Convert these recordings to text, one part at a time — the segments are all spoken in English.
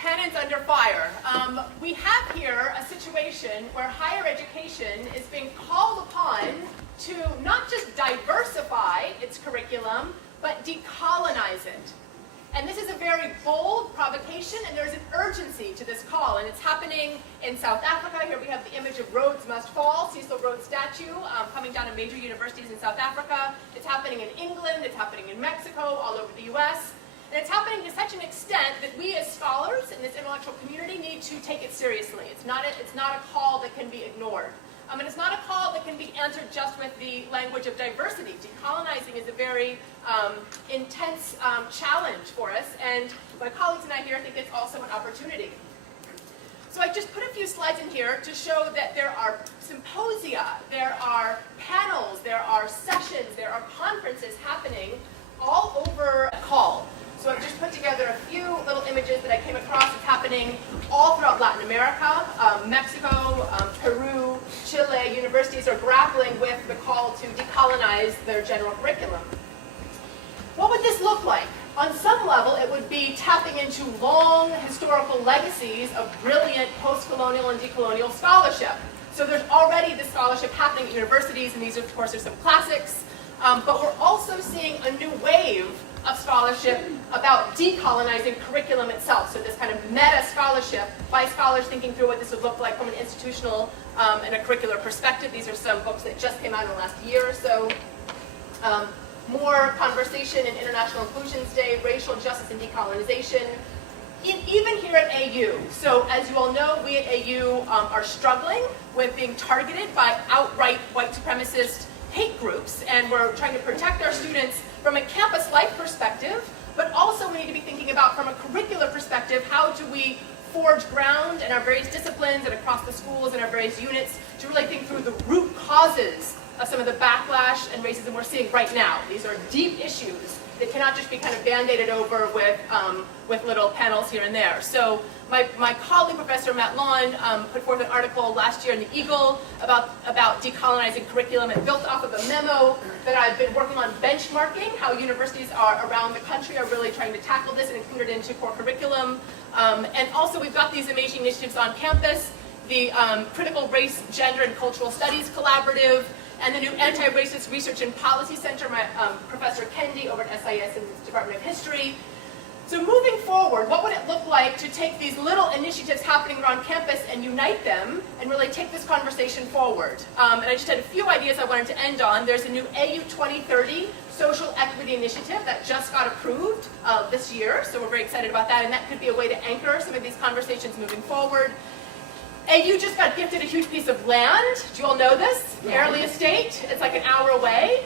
Cannons under fire. We have here a situation where higher education is being called upon to not just diversify its curriculum, but decolonize it. And this is a very bold provocation, and there's an urgency to this call, and it's happening in South Africa. Here we have the image of Rhodes Must Fall, Cecil Rhodes statue coming down to major universities in South Africa. It's happening in England, it's happening in Mexico, all over the US. And it's happening to such an extent that we as scholars in this intellectual community need to take it seriously. It's not a call that can be ignored. And it's not a call that can be answered just with the language of diversity. Decolonizing is a very intense challenge for us, and my colleagues and I here think it's also an opportunity. So I just put a few slides in here to show that there are symposia, there are panels, there are sessions, there are conferences happening all over a call. So I've just put together a few little images that I came across. It's happening all throughout Latin America, Mexico, Peru, Chile. Universities are grappling with the call to decolonize their general curriculum. What would this look like? On some level, it would be tapping into long historical legacies of brilliant post-colonial and decolonial scholarship. So there's already this scholarship happening at universities, and these, of course, are some classics. But we're also seeing a new wave of scholarship about decolonizing curriculum itself. So this kind of meta scholarship by scholars thinking through what this would look like from an institutional and a curricular perspective. These are some books that just came out in the last year or so. More conversation in International Inclusions Day, racial justice and decolonization, even here at AU. So as you all know, we at AU are struggling with being targeted by outright white supremacist hate groups, and we're trying to protect our students from a campus life perspective, but also we need to be thinking about from a curricular perspective, how do we forge ground in our various disciplines and across the schools and our various units to really think through the root causes of some of the backlash and racism we're seeing right now. These are deep issues that cannot just be kind of band-aided over with little panels here and there. So my colleague, Professor Matt Lawn, put forth an article last year in the Eagle about decolonizing curriculum. It built off of a memo that I've been working on benchmarking, how universities around the country are really trying to tackle this and include it into core curriculum. And also we've got these amazing initiatives on campus, the Critical Race, Gender, and Cultural Studies Collaborative, and the new Anti-Racist Research and Policy Center, my Professor Kendi over at SIS in the Department of History. So moving forward, what would it look like to take these little initiatives happening around campus and unite them and really take this conversation forward? And I just had a few ideas I wanted to end on. There's a new AU 2030 Social Equity Initiative that just got approved this year, so we're very excited about that, and that could be a way to anchor some of these conversations moving forward. AU just got gifted a huge piece of land. Do you all know this? Airlie Estate. It's like an hour away.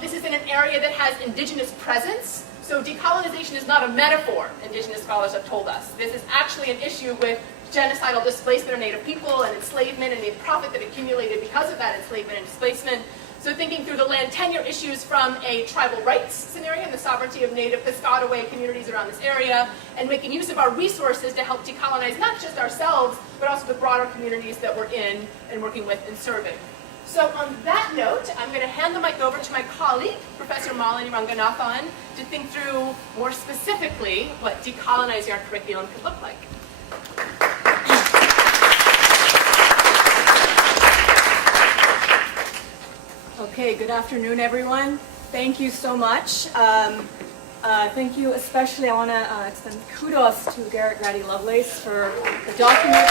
This is in an area that has indigenous presence. So decolonization is not a metaphor, indigenous scholars have told us. This is actually an issue with genocidal displacement of Native people and enslavement and the profit that accumulated because of that enslavement and displacement. So thinking through the land tenure issues from a tribal rights scenario and the sovereignty of Native Piscataway communities around this area, and making use of our resources to help decolonize not just ourselves, but also the broader communities that we're in and working with and serving. So on that note, I'm going to hand the mic over to my colleague, Professor Malini Ranganathan, to think through more specifically what decolonizing our curriculum could look like. Okay, good afternoon, everyone. Thank you so much. Thank you especially, I want to extend kudos to Garrett Grady Lovelace for the document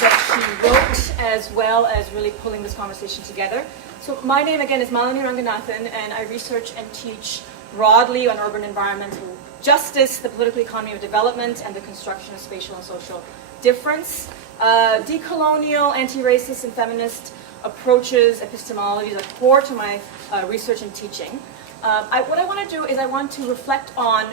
that she wrote, as well as really pulling this conversation together. So my name again is Malini Ranganathan, and I research and teach broadly on urban environmental justice, the political economy of development, and the construction of spatial and social difference. Decolonial, anti-racist, and feminist approaches, epistemologies are core to my research and teaching. What I want to do is I want to reflect on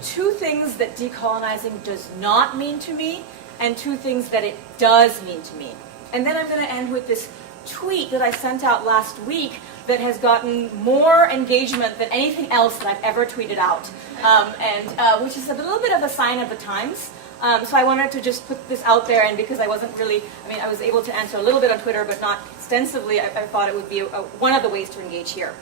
two things that decolonizing does not mean to me, and two things that it does mean to me. And then I'm going to end with this tweet that I sent out last week that has gotten more engagement than anything else that I've ever tweeted out, which is a little bit of a sign of the times. So I wanted to just put this out there, and because I wasn't really, I was able to answer a little bit on Twitter, but not extensively, I thought it would be one of the ways to engage here.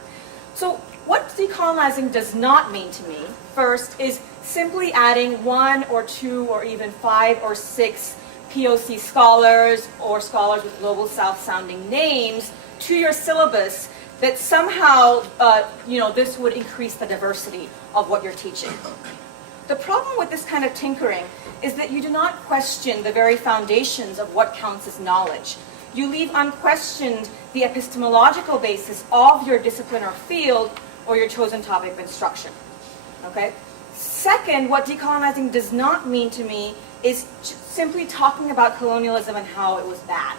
So what decolonizing does not mean to me, first, is simply adding 1 or 2 or even 5 or 6 POC scholars or scholars with Global South sounding names to your syllabus that somehow, this would increase the diversity of what you're teaching. The problem with this kind of tinkering is that you do not question the very foundations of what counts as knowledge. You leave unquestioned the epistemological basis of your discipline or field or your chosen topic of instruction. Okay? Second, what decolonizing does not mean to me is simply talking about colonialism and how it was bad.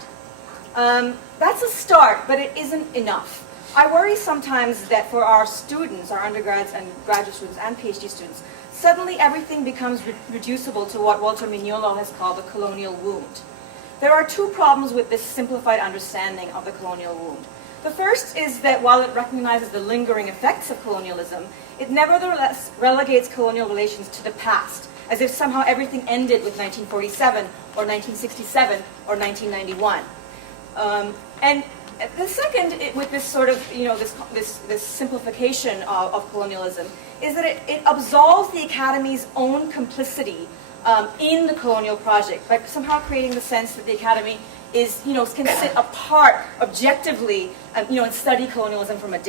That's a start, but it isn't enough. I worry sometimes that for our students, our undergrads and graduate students and PhD students, suddenly everything becomes reducible to what Walter Mignolo has called the colonial wound. There are 2 problems with this simplified understanding of the colonial wound. The first is that while it recognizes the lingering effects of colonialism, it nevertheless relegates colonial relations to the past, as if somehow everything ended with 1947 or 1967 or 1991. And the second, with this sort of, this simplification of colonialism, is that it absolves the Academy's own complicity in the colonial project by somehow creating the sense that the Academy can sit apart objectively, and study colonialism from a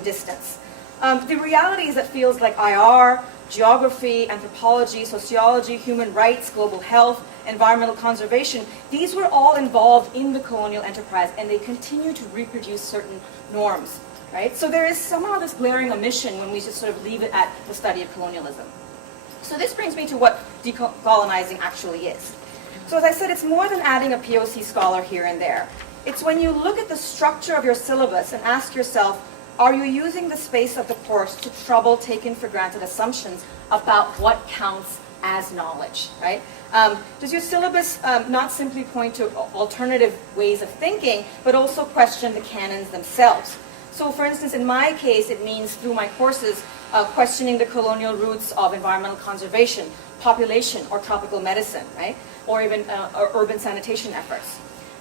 distance. The reality is that fields like IR, geography, anthropology, sociology, human rights, global health, environmental conservation, these were all involved in the colonial enterprise, and they continue to reproduce certain norms, right? So there is somehow this glaring omission when we just sort of leave it at the study of colonialism. So this brings me to what decolonizing actually is. So as I said, it's more than adding a POC scholar here and there. It's when you look at the structure of your syllabus and ask yourself, are you using the space of the course to trouble taken for granted assumptions about what counts as knowledge, right? Does your syllabus not simply point to alternative ways of thinking, but also question the canons themselves? So for instance, in my case, it means through my courses, questioning the colonial roots of environmental conservation, population, or tropical medicine, right? Or even urban sanitation efforts.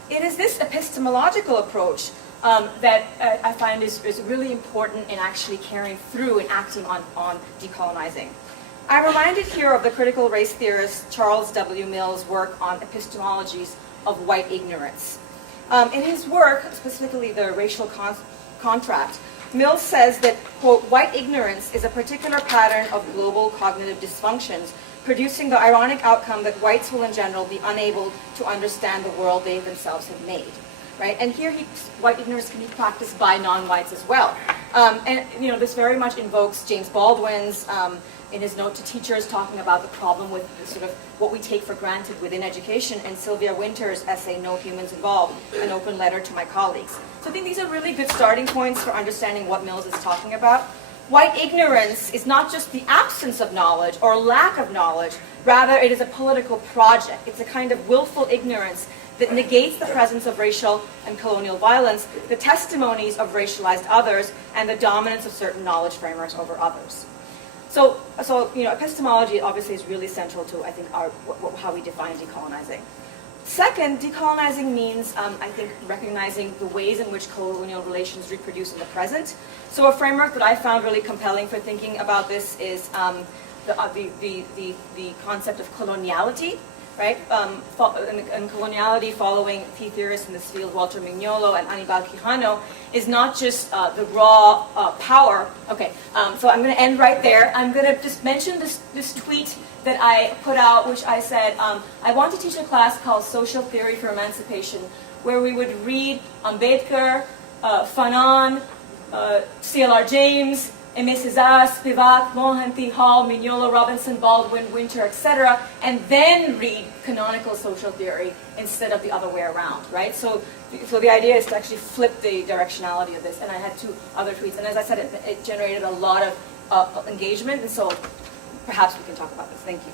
It is this epistemological approach that I find is really important in actually carrying through and acting on decolonizing. I'm reminded here of the critical race theorist Charles W. Mill's work on epistemologies of white ignorance. In his work, specifically the racial contract, Mill says that, quote, white ignorance is a particular pattern of global cognitive dysfunctions, producing the ironic outcome that whites will in general be unable to understand the world they themselves have made. Right? And here, white ignorance can be practiced by non-whites as well. And this very much invokes James Baldwin's, in his note to teachers, talking about the problem with sort of what we take for granted within education, and Sylvia Winter's essay, No Humans Involved, an open letter to my colleagues. So I think these are really good starting points for understanding what Mills is talking about. White ignorance is not just the absence of knowledge or lack of knowledge, rather it is a political project. It's a kind of willful ignorance that negates the presence of racial and colonial violence, the testimonies of racialized others, and the dominance of certain knowledge frameworks over others. So epistemology obviously is really central to, I think, how we define decolonizing. Second, decolonizing means, I think, recognizing the ways in which colonial relations reproduce in the present. So a framework that I found really compelling for thinking about this is the concept of coloniality, right? And coloniality, following key theorists in this field, Walter Mignolo and Aníbal Quijano, is not just the raw power. Okay, so I'm going to end right there. I'm going to just mention this tweet that I put out, which I said, I want to teach a class called Social Theory for Emancipation, where we would read Ambedkar, Fanon, C.L.R. James, Aimé Césaire, Spivak, Mohanty, Hall, Mignolo, Robinson, Baldwin, Winter, etc., and then read canonical social theory instead of the other way around, right? So the idea is to actually flip the directionality of this, and I had 2 other tweets, and as I said, it generated a lot of engagement, and so perhaps we can talk about this. Thank you.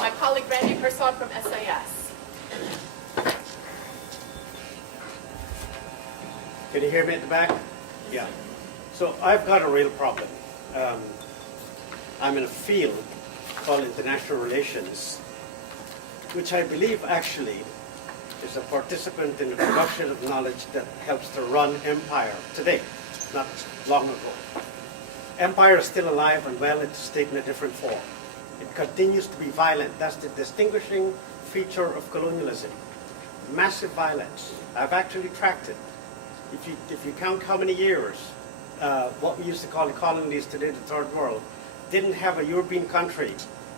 My colleague Randy Persod from SIS. Can you hear me at the back? Yeah. So I've got a real problem. I'm in a field called international relations, which I believe actually is a participant in the production of knowledge that helps to run empire today, not long ago. Empire is still alive and well, it's taken a different form. It continues to be violent. That's the distinguishing feature of colonialism. Massive violence. I've actually tracked it. If you count how many years, what we used to call the colonies today, the third world, didn't have a European country,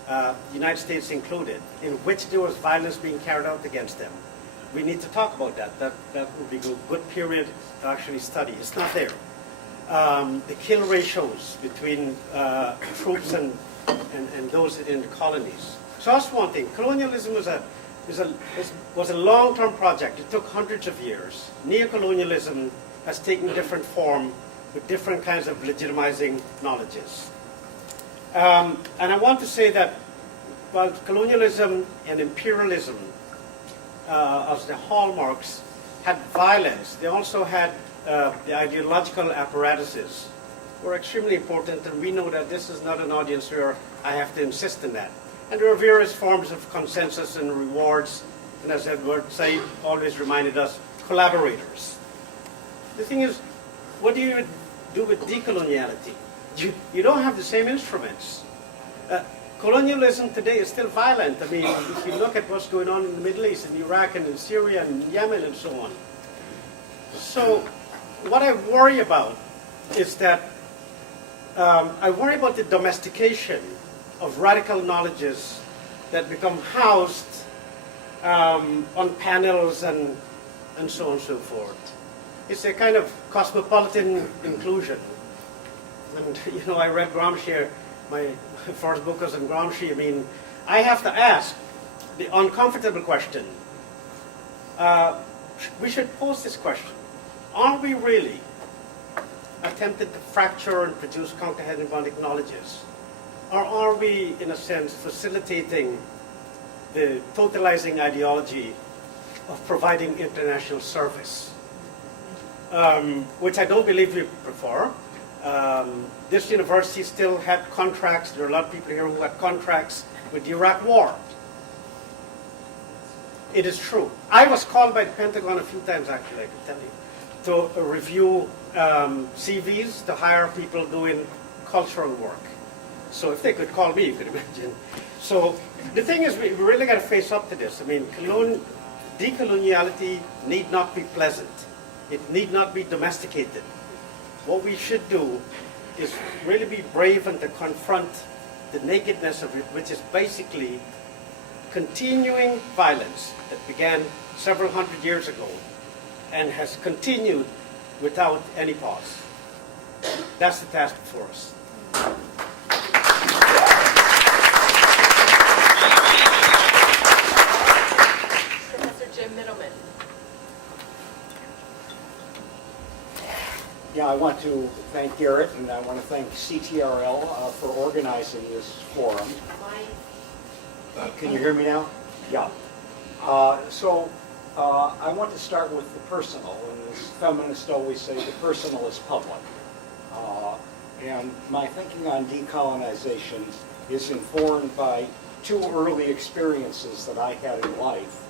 the United States included, in which there was violence being carried out against them. We need to talk about that. That would be a good period to actually study. It's not there. The kill ratios between troops and those in the colonies. So that's one thing. Colonialism was a long-term project. It took hundreds of years. Neocolonialism has taken a different form with different kinds of legitimizing knowledges. And I want to say that while colonialism and imperialism as the hallmarks had violence, they also had the ideological apparatuses were extremely important, and we know that this is not an audience where I have to insist on that. And there are various forms of consensus and rewards, and as Edward Said always reminded us, collaborators. The thing is, what do you do with decoloniality? You don't have the same instruments. Colonialism today is still violent. I mean, if you look at what's going on in the Middle East, in Iraq and in Syria and Yemen and so on. So what I worry about is that I worry about the domestication of radical knowledges that become housed on panels and so on and so forth. It's a kind of cosmopolitan inclusion. And, you know, I read Gramsci, my first book was on Gramsci. I mean, I have to ask the uncomfortable question. We should pose this question. Are we really attempting to fracture and produce counter-hegemonic knowledges? Or are we, in a sense, facilitating the totalizing ideology of providing international service? Which I don't believe we prefer. This university still had contracts. There are a lot of people here who had contracts with the Iraq War. It is true. I was called by the Pentagon a few times, actually, I can tell you, to review CVs, to hire people doing cultural work. So if they could call me, you could imagine. So the thing is, we really got to face up to this. I mean, decoloniality need not be pleasant. It need not be domesticated. What we should do is really be brave and to confront the nakedness of it, which is basically continuing violence that began several hundred years ago and has continued without any pause. That's the task before us. Professor Jim Middleman. Yeah, I want to thank Garrett, and I want to thank CTRL for organizing this forum. Can you hear me now? Yeah. So I want to start with the personal, and as feminists always say, the personal is public. And my thinking on decolonization is informed by two early experiences that I had in life.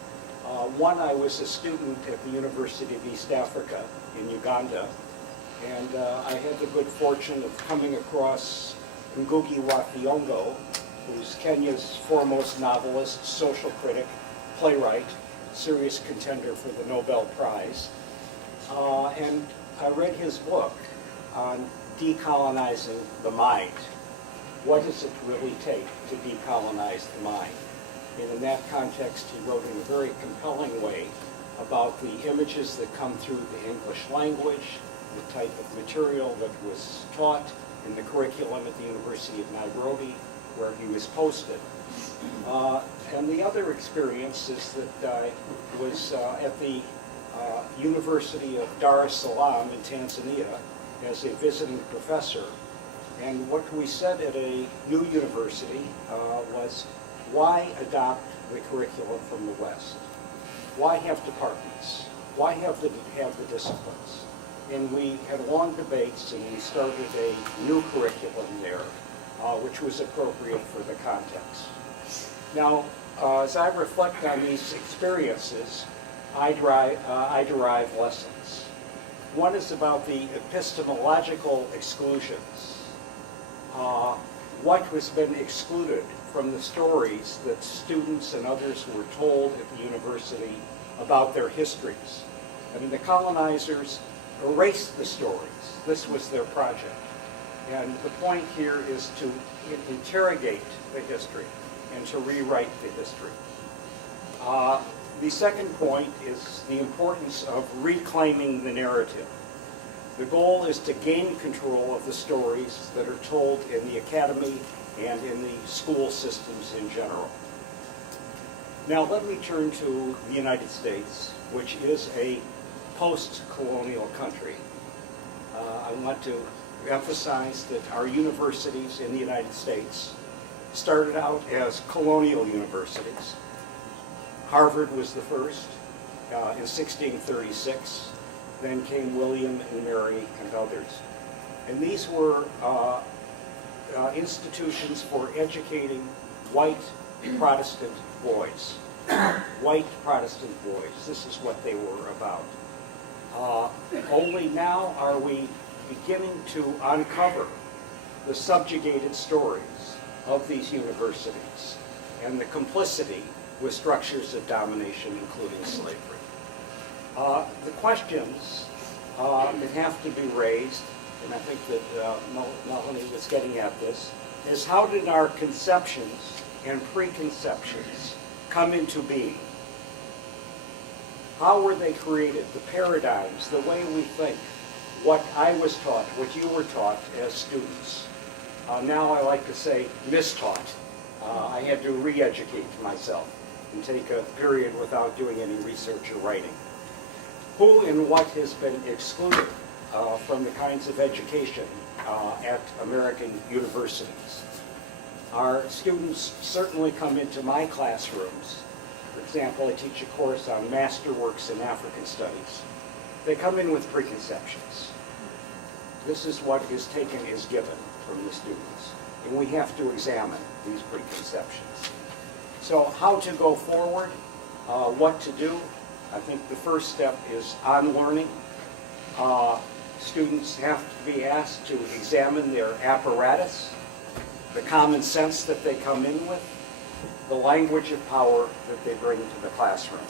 One, I was a student at the University of East Africa in Uganda, and I had the good fortune of coming across Ngugi wa Thiong'o, who's Kenya's foremost novelist, social critic, playwright, serious contender for the Nobel Prize. And I read his book on decolonizing the mind. What does it really take to decolonize the mind? And in that context, he wrote in a very compelling way about the images that come through the English language, the type of material that was taught in the curriculum at the University of Nairobi, where he was posted. And the other experience is that I was at the University of Dar es Salaam in Tanzania as a visiting professor. And what we said at a new university was, why adopt the curriculum from the West? Why have departments? Why have the disciplines? And we had long debates, and we started a new curriculum there, which was appropriate for the context. Now, as I reflect on these experiences, I derive lessons. One is about the epistemological exclusions. What has been excluded from the stories that students and others were told at the university about their histories. I mean, the colonizers erased the stories. This was their project. And the point here is to interrogate the history and to rewrite the history. The second point is the importance of reclaiming the narrative. The goal is to gain control of the stories that are told in the academy and in the school systems in general. Now let me turn to the United States, which is a post-colonial country. I want to emphasize that our universities in the United States started out as colonial universities. Harvard was the first in 1636. Then came William and Mary and others. And these were institutions for educating white Protestant boys. White Protestant boys. This is what they were about. Only now are we beginning to uncover the subjugated stories of these universities and the complicity with structures of domination, including slavery. The questions that have to be raised, and I think that Melanie was getting at this, is how did our conceptions and preconceptions come into being? How were they created? The paradigms, the way we think, what I was taught, what you were taught as students. Now I like to say mistaught. I had to re-educate myself and take a period without doing any research or writing. Who and what has been excluded from the kinds of education at American universities? Our students certainly come into my classrooms. For example, I teach a course on masterworks in African studies. They come in with preconceptions. This is what is taken as given from the students. And we have to examine these preconceptions. So how to go forward, what to do. I think the first step is unlearning. Students have to be asked to examine their apparatus, the common sense that they come in with, the language of power that they bring to the classroom.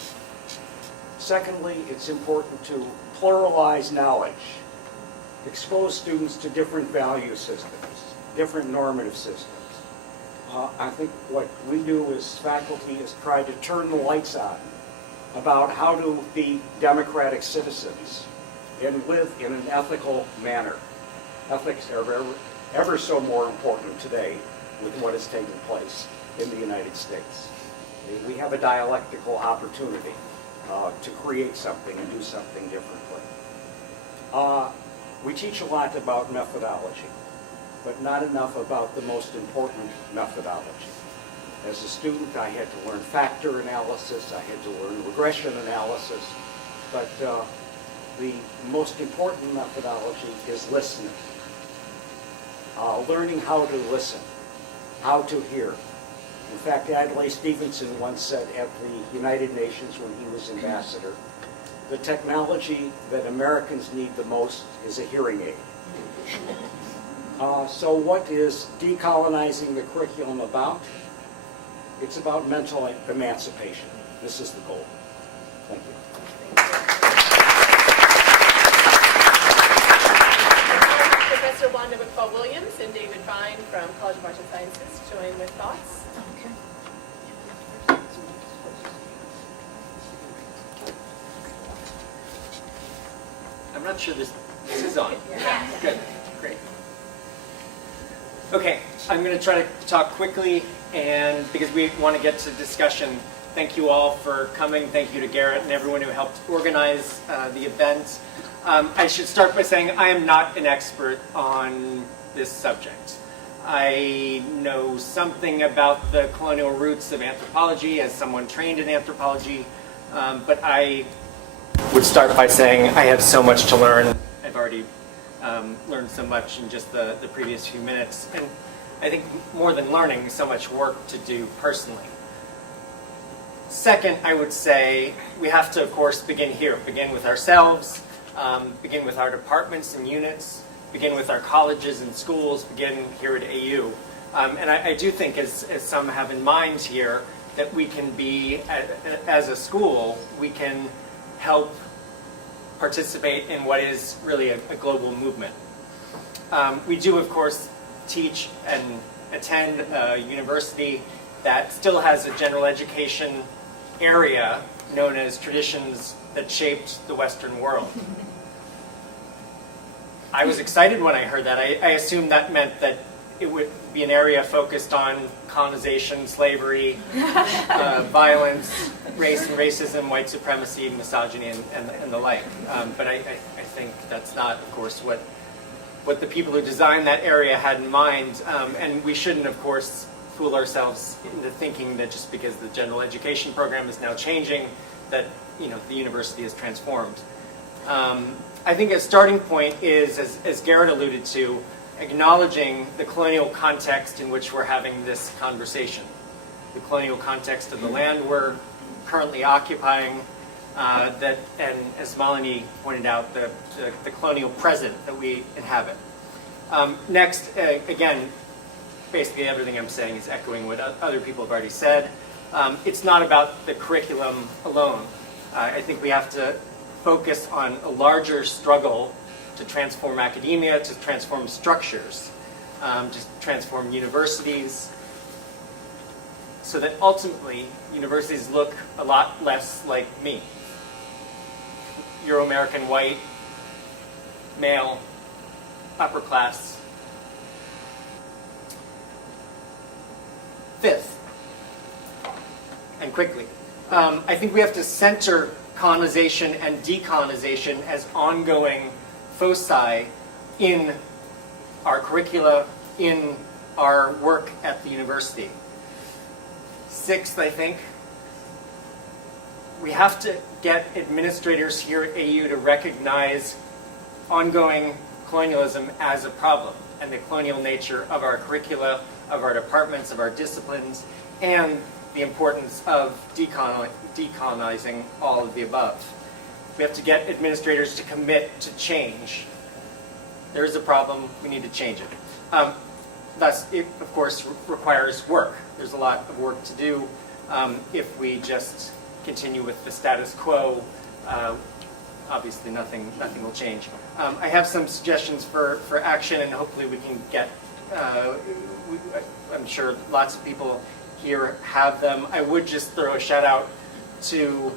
Secondly, it's important to pluralize knowledge, expose students to different value systems, different normative systems. I think what we do as faculty is try to turn the lights on about how to be democratic citizens and live in an ethical manner. Ethics are ever so more important today with what is taking place in the United States. We have a dialectical opportunity to create something and do something differently. We teach a lot about methodology, but not enough about the most important methodology. As a student, I had to learn factor analysis, I had to learn regression analysis, but the most important methodology is listening. Learning how to listen, how to hear. In fact, Adlai Stevenson once said at the United Nations when he was ambassador, the technology that Americans need the most is a hearing aid. So what is decolonizing the curriculum about? It's about mental emancipation. This is the goal. Thank you. Professor Wanda McFall-Williams and David Vine from College of Arts and Sciences join with thoughts. I'm not sure this is on. Yeah. Good. Great. Okay, I'm going to try to talk quickly, and because we want to get to discussion, thank you all for coming. Thank you to Garrett and everyone who helped organize the event. I should start by saying I am not an expert on this subject. I know something about the colonial roots of anthropology as someone trained in anthropology, but I would start by saying I have so much to learn. I've already learned so much in just the previous few minutes, and I think more than learning, so much work to do personally. Second, I would say we have to, of course, begin here. Begin with ourselves, begin with our departments and units, begin with our colleges and schools, begin here at AU. And I do think, as some have in mind here, that we can be, as a school, we can help participate in what is really a global movement. We do, of course, teach and attend a university that still has a general education area known as traditions that shaped the Western world. I was excited when I heard that. I assumed that meant that it would be an area focused on colonization, slavery, violence, race and racism, white supremacy, misogyny, and the like. But I think that's not, of course, what the people who designed that area had in mind. And we shouldn't, of course, fool ourselves into thinking that just because the general education program is now changing, that the university is transformed. I think a starting point is, as Garrett alluded to, acknowledging the colonial context in which we're having this conversation. The colonial context of the land we're currently occupying, and as Malini pointed out, the colonial present that we inhabit. Next, again, basically everything I'm saying is echoing what other people have already said. It's not about the curriculum alone. I think we have to focus on a larger struggle to transform academia, to transform structures, to transform universities, so that ultimately universities look a lot less like me. Euro-American, white, male, upper class. Fifth, and quickly, I think we have to center colonization and decolonization as ongoing foci in our curricula, in our work at the university. Sixth, I think, we have to get administrators here at AU to recognize ongoing colonialism as a problem and the colonial nature of our curricula, of our departments, of our disciplines, and the importance of decolonizing all of the above. We have to get administrators to commit to change. There is a problem, we need to change it. Thus, it, of course, requires work. There's a lot of work to do. If we just continue with the status quo, obviously nothing will change. I have some suggestions for action, and hopefully we can get, I'm sure lots of people here have them. I would just throw a shout out to,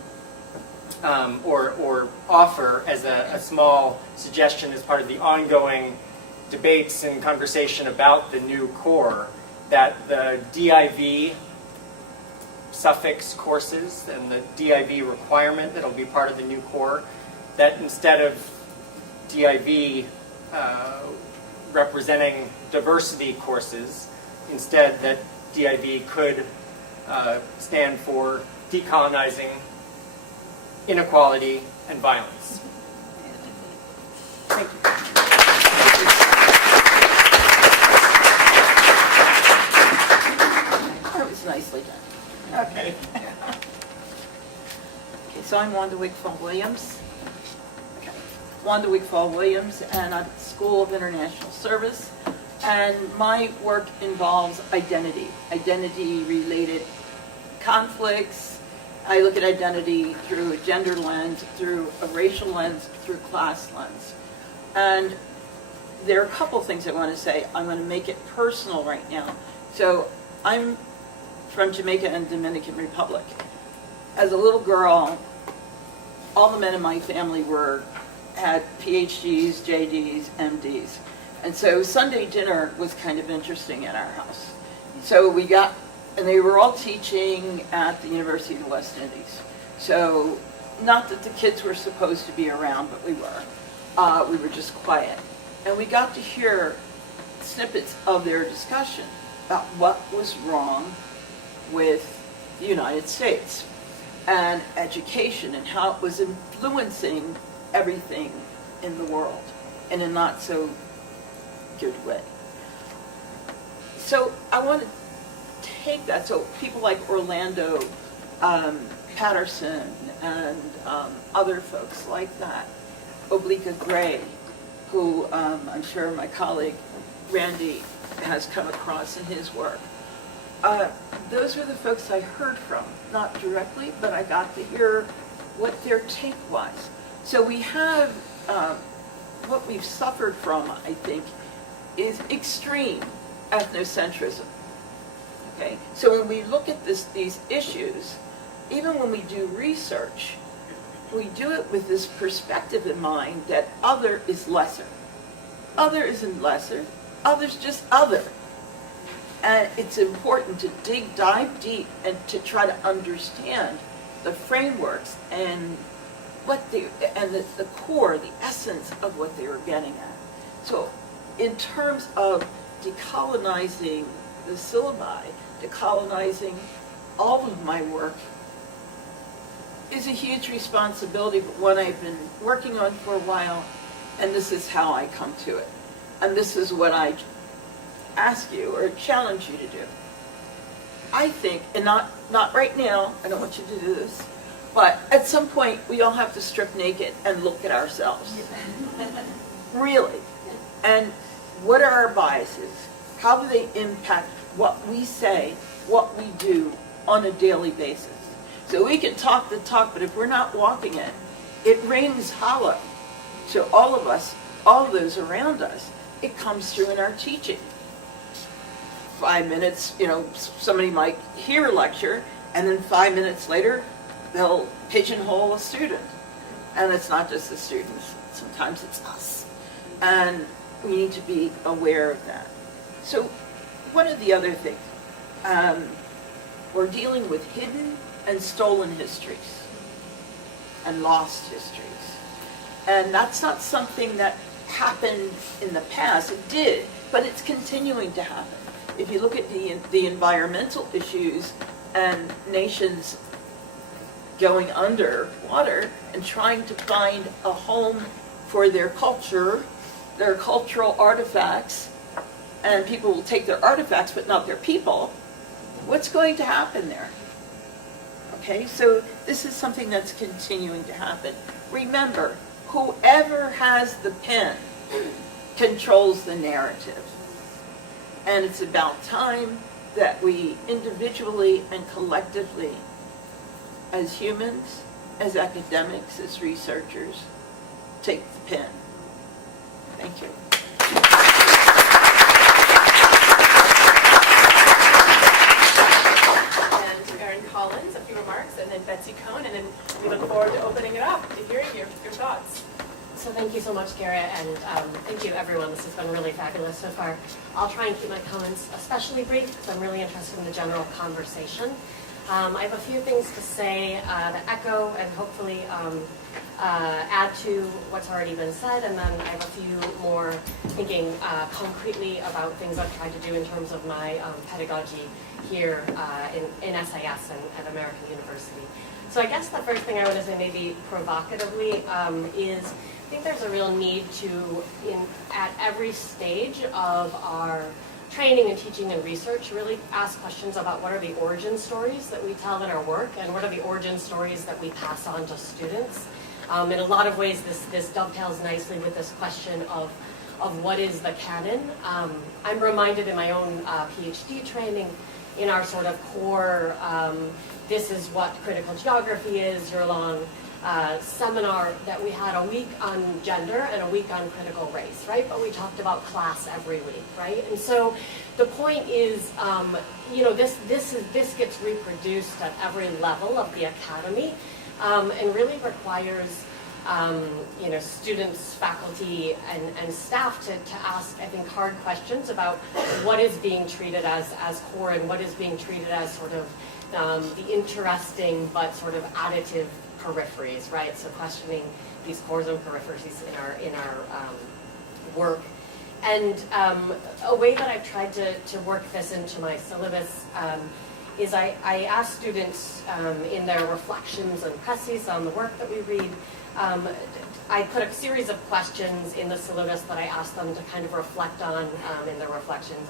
or offer as a small suggestion as part of the ongoing debates and conversation about the new core, that the DIV suffix courses and the DIV requirement that'll be part of the new core, that instead of DIV representing diversity courses, instead that DIV could stand for decolonizing inequality and violence. Thank you. That was nicely done. Okay. Okay, so I'm Wanda Wigfall-Williams. Okay. Wanda Wigfall-Williams, and I'm at the School of International Service. And my work involves identity, identity-related conflicts. I look at identity through a gender lens, through a racial lens, through class lens. And there are a couple things I want to say. I'm going to make it personal right now. So I'm from Jamaica and Dominican Republic. As a little girl, all the men in my family had PhDs, JDs, MDs. And so Sunday dinner was kind of interesting at our house. So and they were all teaching at the University of the West Indies. So not that the kids were supposed to be around, but we were. We were just quiet. And we got to hear snippets of their discussion about what was wrong with the United States and education and how it was influencing everything in the world in a not so good way. So I want to take that. So people like Orlando Patterson and other folks like that. Oblique Gray, who I'm sure my colleague Randy has come across in his work. Those were the folks I heard from, not directly, but I got to hear what their take was. So we have, what we've suffered from, I think, is extreme ethnocentrism. Okay? So when we look at these issues, even when we do research, we do it with this perspective in mind that other is lesser. Other isn't lesser, other's just other. And it's important to dive deep and to try to understand the frameworks and the core, the essence of what they were getting at. So in terms of decolonizing the syllabi, decolonizing all of my work is a huge responsibility, but one I've been working on for a while, and this is how I come to it. And this is what I ask you or challenge you to do. I think, and not right now, I don't want you to do this, but at some point we all have to strip naked and look at ourselves. Really. And what are our biases? How do they impact what we say, what we do on a daily basis? So we can talk the talk, but if we're not walking it, it rings hollow to all of us, all those around us. It comes through in our teaching. 5 minutes, somebody might hear a lecture, and then 5 minutes later, they'll pigeonhole a student. And it's not just the students, sometimes it's us. And we need to be aware of that. So one of the other things, we're dealing with hidden and stolen histories and lost histories. And that's not something that happened in the past. It did, but it's continuing to happen. If you look at the environmental issues and nations going under water and trying to find a home for their culture, their cultural artifacts, and people will take their artifacts but not their people, what's going to happen there? Okay, so this is something that's continuing to happen. Remember, whoever has the pen controls the narrative. And it's about time that we individually and collectively, as humans, as academics, as researchers, take the pen. Thank you. And Erin Collins, a few remarks, and then Betsy Cohn, and then we look forward to opening it up to hearing your thoughts. So thank you so much, Garrett, and thank you, everyone. This has been really fabulous so far. I'll try and keep my comments especially brief because I'm really interested in the general conversation. I have a few things to say to echo and hopefully add to what's already been said, and then I have a few more thinking concretely about things I've tried to do in terms of my pedagogy here in SIS and at American University. So I guess the first thing I want to say, maybe provocatively, is I think there's a real need to, at every stage of our training and teaching and research, really ask questions about what are the origin stories that we tell in our work and what are the origin stories that we pass on to students. In a lot of ways, this dovetails nicely with this question of what is the canon. I'm reminded in my own PhD training, in our sort of core, this is what critical geography is, year-long seminar that we had a week on gender and a week on critical race, right? But we talked about class every week, right? And so the point is, this gets reproduced at every level of the academy, and really requires students, faculty, and staff to ask, I think, hard questions about what is being treated as core and what is being treated as sort of the interesting but sort of additive peripheries, right? So questioning these cores and peripheries in our work. And a way that I've tried to work this into my syllabus is I ask students in their reflections and theses on the work that we read I put a series of questions in the syllabus that I asked them to kind of reflect on in their reflections,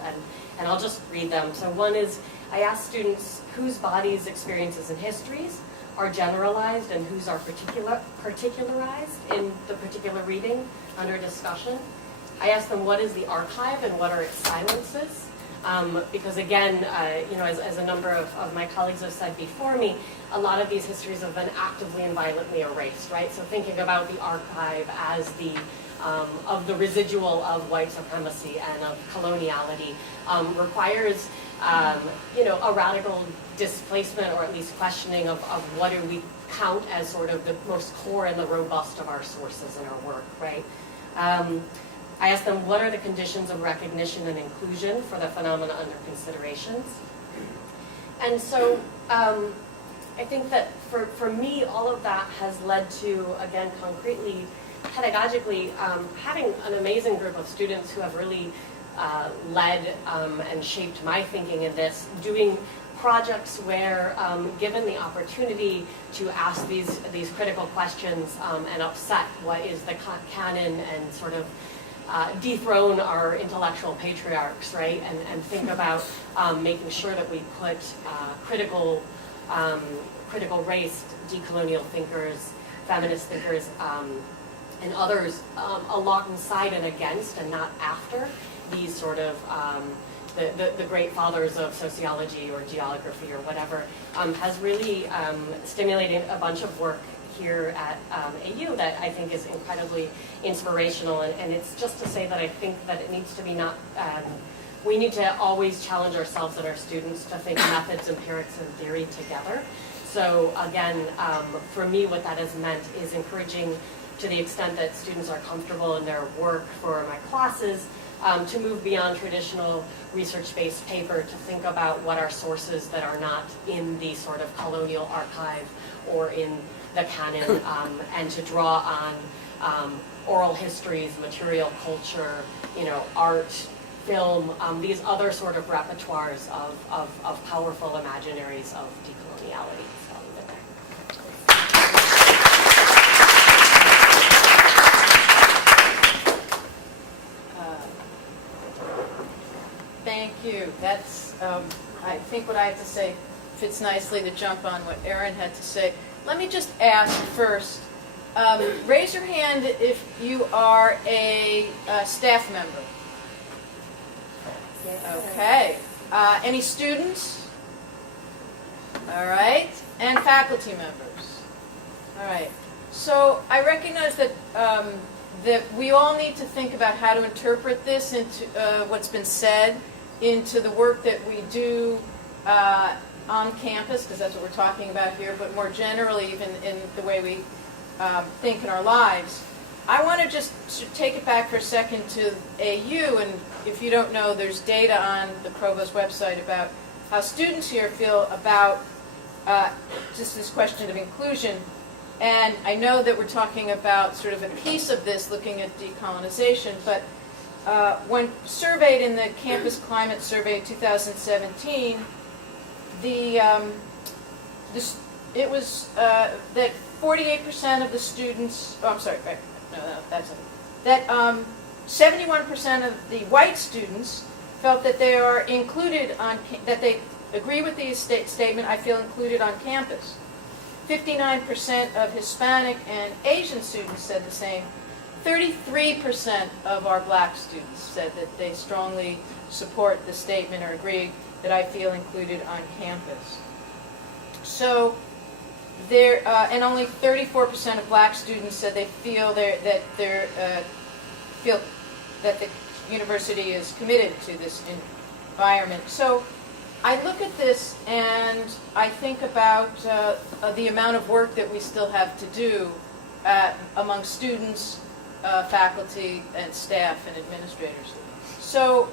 and I'll just read them. So one is, I asked students whose bodies, experiences, and histories are generalized and whose are particularized in the particular reading under discussion. I asked them what is the archive and what are its silences. Because again, as a number of my colleagues have said before me, a lot of these histories have been actively and violently erased, right? So thinking about the archive as of the residual of white supremacy and of coloniality requires, a radical displacement, or at least questioning of what do we count as sort of the most core and the robust of our sources in our work, right? I asked them, what are the conditions of recognition and inclusion for the phenomena under considerations? And so I think that for me, all of that has led to, again, concretely, pedagogically, having an amazing group of students who have really led and shaped my thinking in this, doing projects where, given the opportunity to ask these critical questions and upset what is the canon and sort of dethrone our intellectual patriarchs, right? And think about making sure that we put critical race, decolonial thinkers, feminist thinkers, and others alongside and against and not after these sort of the great fathers of sociology or geography or whatever, has really stimulated a bunch of work here at AU that I think is incredibly inspirational, and it's just to say that I think that it needs to be we need to always challenge ourselves and our students to think methods, empirics, and theory together. So again, for me, what that has meant is encouraging, to the extent that students are comfortable in their work for my classes, to move beyond traditional research-based paper to think about what are sources that are not in the sort of colonial archive or in the canon, and to draw on oral histories, material culture, art, film, these other sort of repertoires of powerful imaginaries of decoloniality. So I'll leave it there. Thank you. That's, I think what I have to say fits nicely to jump on what Erin had to say. Let me just ask first, raise your hand if you are a staff member. Okay. Any students? All right. And faculty members. All right. So I recognize that that we all need to think about how to interpret this into what's been said into the work that we do on campus, because that's what we're talking about here, but more generally even in the way we think in our lives. I want to just take it back for a second to AU, and if you don't know, there's data on the Provost website about how students here feel about just this question of inclusion. And I know that we're talking about sort of a piece of this, looking at decolonization, but when surveyed in the Campus Climate Survey 2017, it was that 48% of the students, oh, I'm sorry, no, that's it, that 71% of the white students felt that they are included on, that they agree with the statement, I feel included on campus. 59% of Hispanic and Asian students said the same. 33% of our black students said that they strongly support the statement or agree that I feel included on campus. So there, and only 34% of black students said they feel that the university is committed to this environment. So I look at this and I think about the amount of work that we still have to do among students, faculty, and staff and administrators. So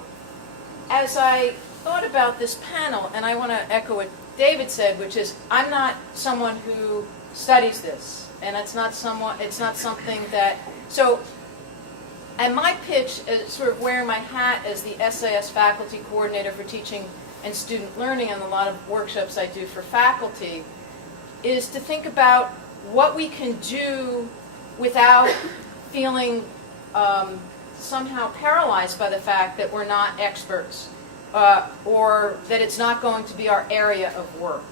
as I thought about this panel, and I want to echo what David said, which is I'm not someone who studies this, and it's not something that, so, and my pitch is sort of wearing my hat as the SAS faculty coordinator for teaching and student learning, and a lot of workshops I do for faculty, is to think about what we can do without feeling somehow paralyzed by the fact that we're not experts or that it's not going to be our area of work.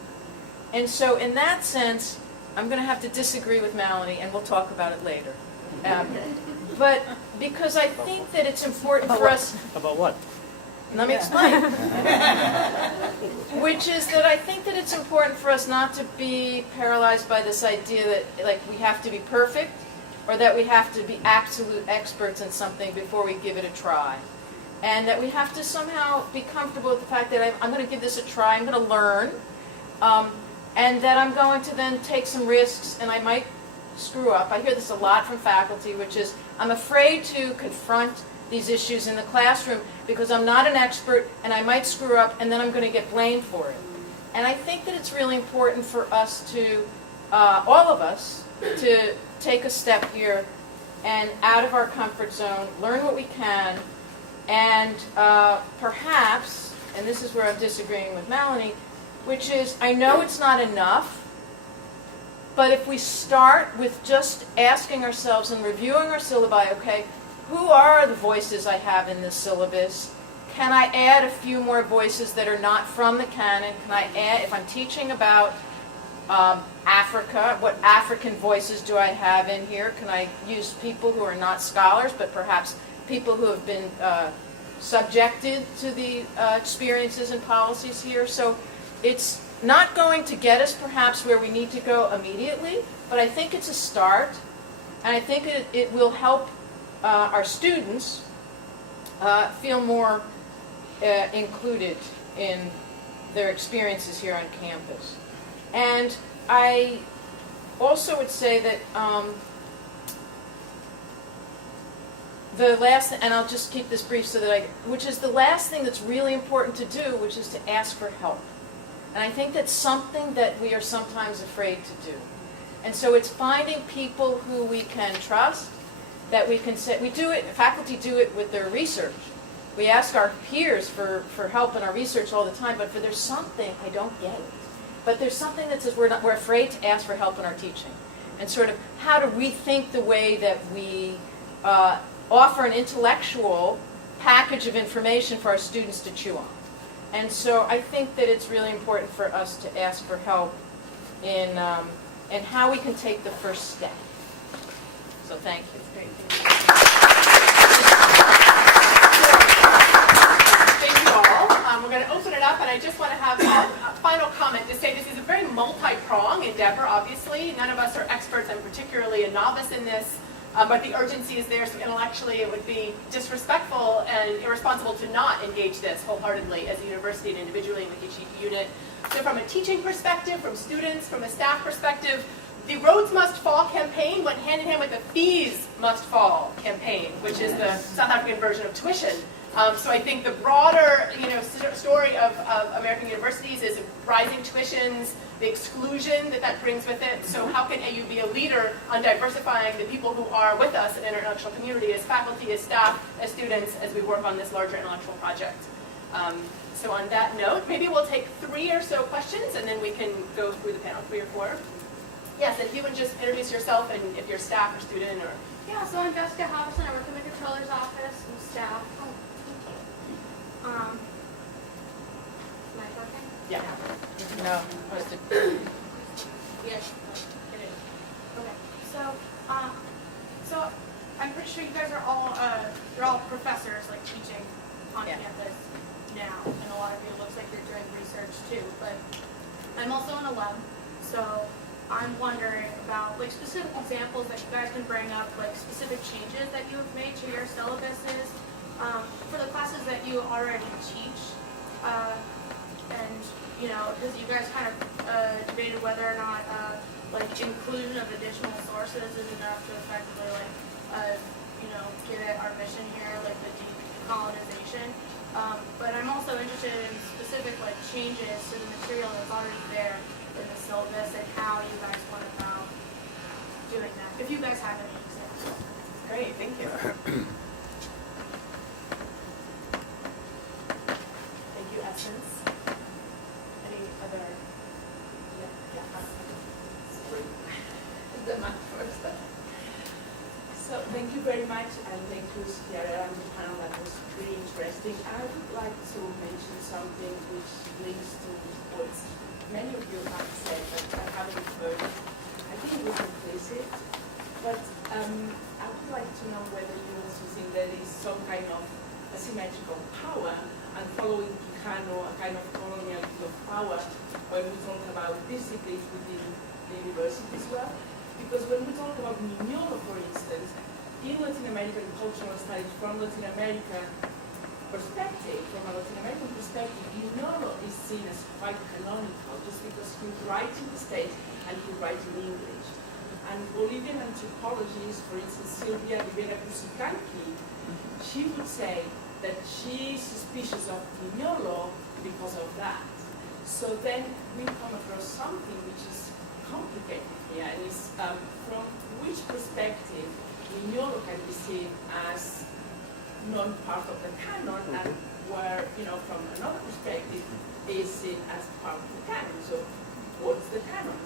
And so in that sense, I'm going to have to disagree with Melanie, and we'll talk about it later. But because I think that it's important for us... About what? Let me explain. Which is that I think that it's important for us not to be paralyzed by this idea that like we have to be perfect or that we have to be absolute experts in something before we give it a try. And that we have to somehow be comfortable with the fact that I'm going to give this a try, I'm going to learn, and that I'm going to then take some risks and I might screw up. I hear this a lot from faculty, which is I'm afraid to confront these issues in the classroom because I'm not an expert and I might screw up and then I'm going to get blamed for it. And I think that it's really important for us to, all of us, to take a step here and out of our comfort zone, learn what we can, and perhaps, and this is where I'm disagreeing with Melanie, which is I know it's not enough, but if we start with just asking ourselves and reviewing our syllabi, okay, who are the voices I have in this syllabus? Can I add a few more voices that are not from the canon? Can I add, if I'm teaching about Africa, what African voices do I have in here? Can I use people who are not scholars, but perhaps people who have been subjected to the experiences and policies here? So it's not going to get us perhaps where we need to go immediately, but I think it's a start, and I think it will help our students feel more included in their experiences here on campus. And I also would say that the last, and I'll just keep this brief so that which is the last thing that's really important to do, which is to ask for help. And I think that's something that we are sometimes afraid to do. And so it's finding people who we can trust, that we can say, we do it, faculty do it with their research. We ask our peers for help in our research all the time, but if there's something, I don't get it. But there's something that says we're afraid to ask for help in our teaching. And sort of how to rethink the way that we offer an intellectual package of information for our students to chew on. And so I think that it's really important for us to ask for help in how we can take the first step. So thank you. Thank you all. We're going to open it up, and I just want to have a final comment to say this is a very multi-pronged endeavor, obviously. None of us are experts. I'm particularly a novice in this, but the urgency is there, so intellectually it would be disrespectful and irresponsible to not engage this wholeheartedly as a university and individually with each unit. So from a teaching perspective, from students, from a staff perspective, the Roads Must Fall campaign went hand in hand with the Fees Must Fall campaign, which is the South African version of tuition. So I think the broader, story of American universities is rising tuitions, the exclusion that brings with it. So how can AU be a leader on diversifying the people who are with us in our intellectual community, as faculty, as staff, as students, as we work on this larger intellectual project? So on that note, maybe we'll take 3 or so questions, and then we can go through the panel, 3 or 4. Yes, if you would just introduce yourself and if you're staff or student or... Yeah, so I'm Jessica Hobson. I work in the controller's office and staff. Am I working? Yeah. No. Yes, it is. Okay, so I'm pretty sure you guys are all, you're all professors, like teaching on campus now, and a lot of you, it looks like you're doing research too, but I'm also an alum, so I'm wondering about like specific examples that you guys can bring up, like specific changes that you have made to your syllabuses for the classes that you already teach, and because you guys kind of debated whether or not like inclusion of additional sources is enough to effectively get at our mission here, like the decolonization. But I'm also interested in specific changes to the material that's already there in the syllabus and how you guys went about doing that, if you guys have any examples. Great, thank you. Thank you, Essence. Any other? Yeah. So thank you very much, and thank you, Ciara, and the panel. That was really interesting. I would like to mention something which links to what many of you have said, but I haven't heard it. I think it was implicit, but I would like to know whether you also think there is some kind of asymmetrical power, and following Quijano, a kind of coloniality of power when we talk about disciplines within the university as well. Because when we talk about Mignolo, for instance, in Latin American cultural studies, from Latin American perspective, from a Latin American perspective, Mignolo is seen as quite canonical just because he writes in the States and he writes in English. And Bolivian anthropologist, for instance, Silvia Rivera Cusicanqui, she would say that she is suspicious of Mignolo because of that. So then we come across something which is complicated here, and is from which perspective Mignolo can be seen as non-part of the canon, and where, from another perspective, is seen as part of the canon. So what's the canon?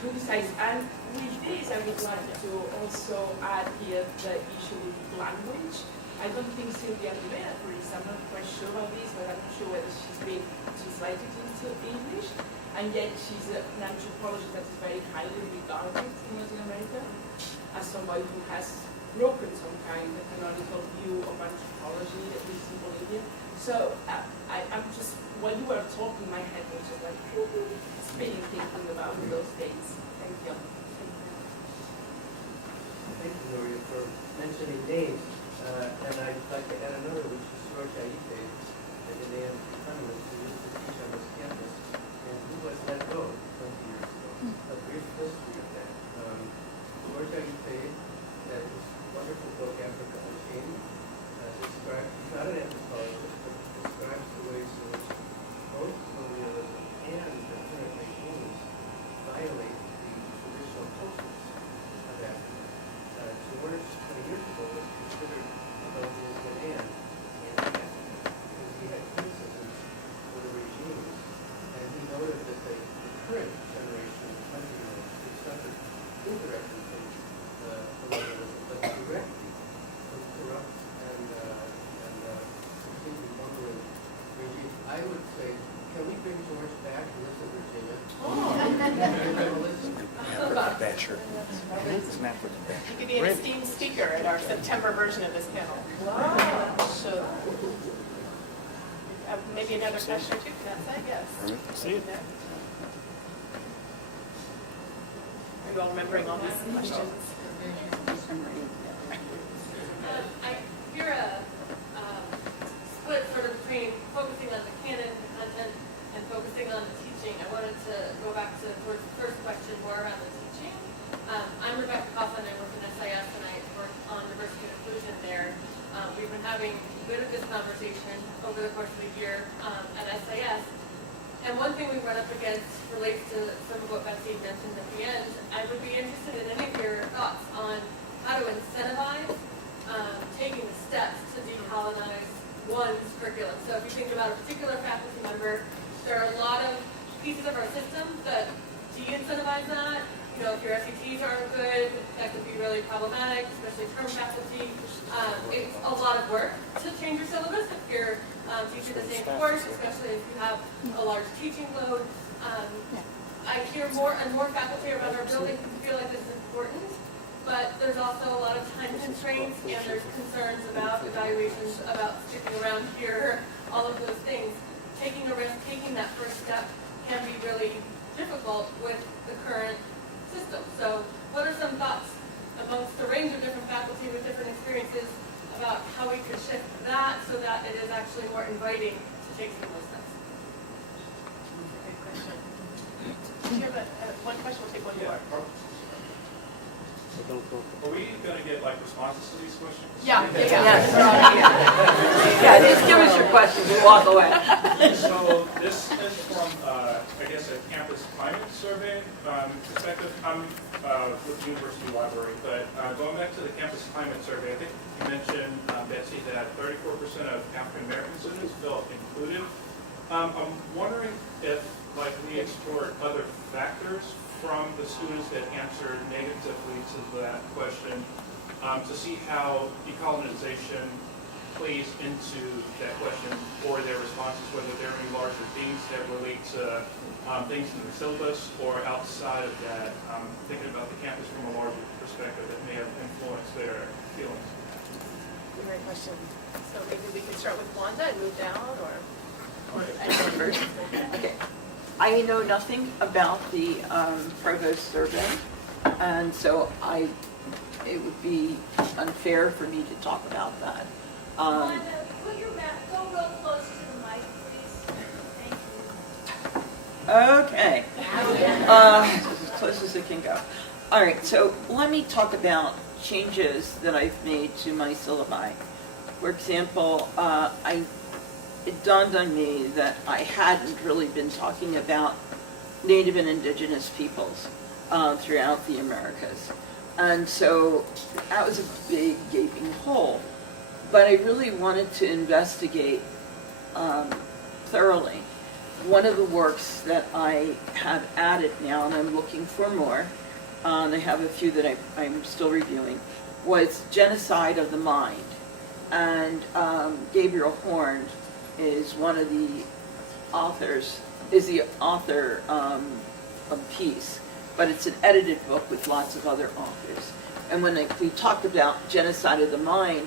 Who decides? And with this, I would like to also add here the issue with language. I don't think Silvia Rivera, for instance, I'm not quite sure about this, but I'm not sure whether she's been translated into English. And yet she's an anthropologist that is very highly regarded in Latin America as somebody who has broken some kind of canonical view of anthropology, at least in Bolivia. So I'm just, while you were talking, my head was just like spinning, thinking about those things. Thank you. Thank you, Gloria, for mentioning names. And I'd like to add another, which is George Aipe, the Ghanaian economist who used to teach on this campus. Was let go 20 years ago. A brief history of that. George Aipe, that his wonderful book, Africa Unchained, describes, he's not an anthropologist, but describes the ways in which both colonialism and the current regimes violate the traditional cultures of Africa. George, 20 years ago, was considered both as Ghanaian and African because he had criticisms for the regimes. And he noted that the current generation of countrymen who suffered indirectly from colonialism, but directly from corrupt and completely bumbling regimes. I would say, can we bring George back to listen to Virginia? That shirt. You could be an esteemed speaker at our September version of this panel. Wow. So, maybe another question or two, that's I guess. See it. Are you all remembering all these questions? You're a split sort of between focusing on the canon content and focusing on the teaching. I wanted to go back to the first question more around the teaching. I'm Rebecca Coughlin, I work in SIS and I work on diversity and inclusion there. We've been having a bit of this conversation over the course of the year at SIS. And one thing we run up against relates to some of what Betsy mentioned at the end. I would be interested in any of your thoughts on how to incentivize taking the steps to decolonize one's curriculum. So if you think about a particular faculty member, there are a lot of pieces of our system that de-incentivize that. If your SATs aren't good, that could be really problematic, especially term faculty. It's a lot of work to change your syllabus if you're teaching the same course, especially if you have a large teaching load. I hear more and more faculty around our building who feel like this is important, but there's also a lot of time constraints and there's concerns about evaluations, about sticking around here, all of those things. Taking a risk, taking that first step can be really difficult with the current system. So what are some thoughts amongst a range of different faculty with different experiences about how we could shift that so that it is actually more inviting to take some of those steps? Good question. Do you have one question? We'll take one more. Are we going to get responses to these questions? Yeah. Yeah, just give us your questions and walk away. So this is from, I guess, a campus climate survey perspective. I'm with the University Library, but going back to the campus climate survey, I think you mentioned, Betsy, that 34% of African American students felt included. I'm wondering if we explored other factors from the students that answered negatively to that to see how decolonization plays into that question or their responses, whether there are any larger themes that relate to things in the syllabus or outside of that, thinking about the campus from a larger perspective that may have influenced their feelings. Great question. So maybe we can start with Wanda and move down, or anyone first? Okay. I know nothing about the provost survey, and so it would be unfair for me to talk about that. Wanda, put your go real close to the mic, please. Thank you. Okay. As close as it can go. All right, so let me talk about changes that I've made to my syllabi. For example, it dawned on me that I hadn't really been talking about Native and Indigenous peoples throughout the Americas. And so that was a big gaping hole. But I really wanted to investigate thoroughly. One of the works that I have added now, and I'm looking for more, and I have a few that I'm still reviewing, was Genocide of the Mind. And Gabriel Horn is one of the authors, is the author of the piece, but it's an edited book with lots of other authors. And when we talked about Genocide of the Mind,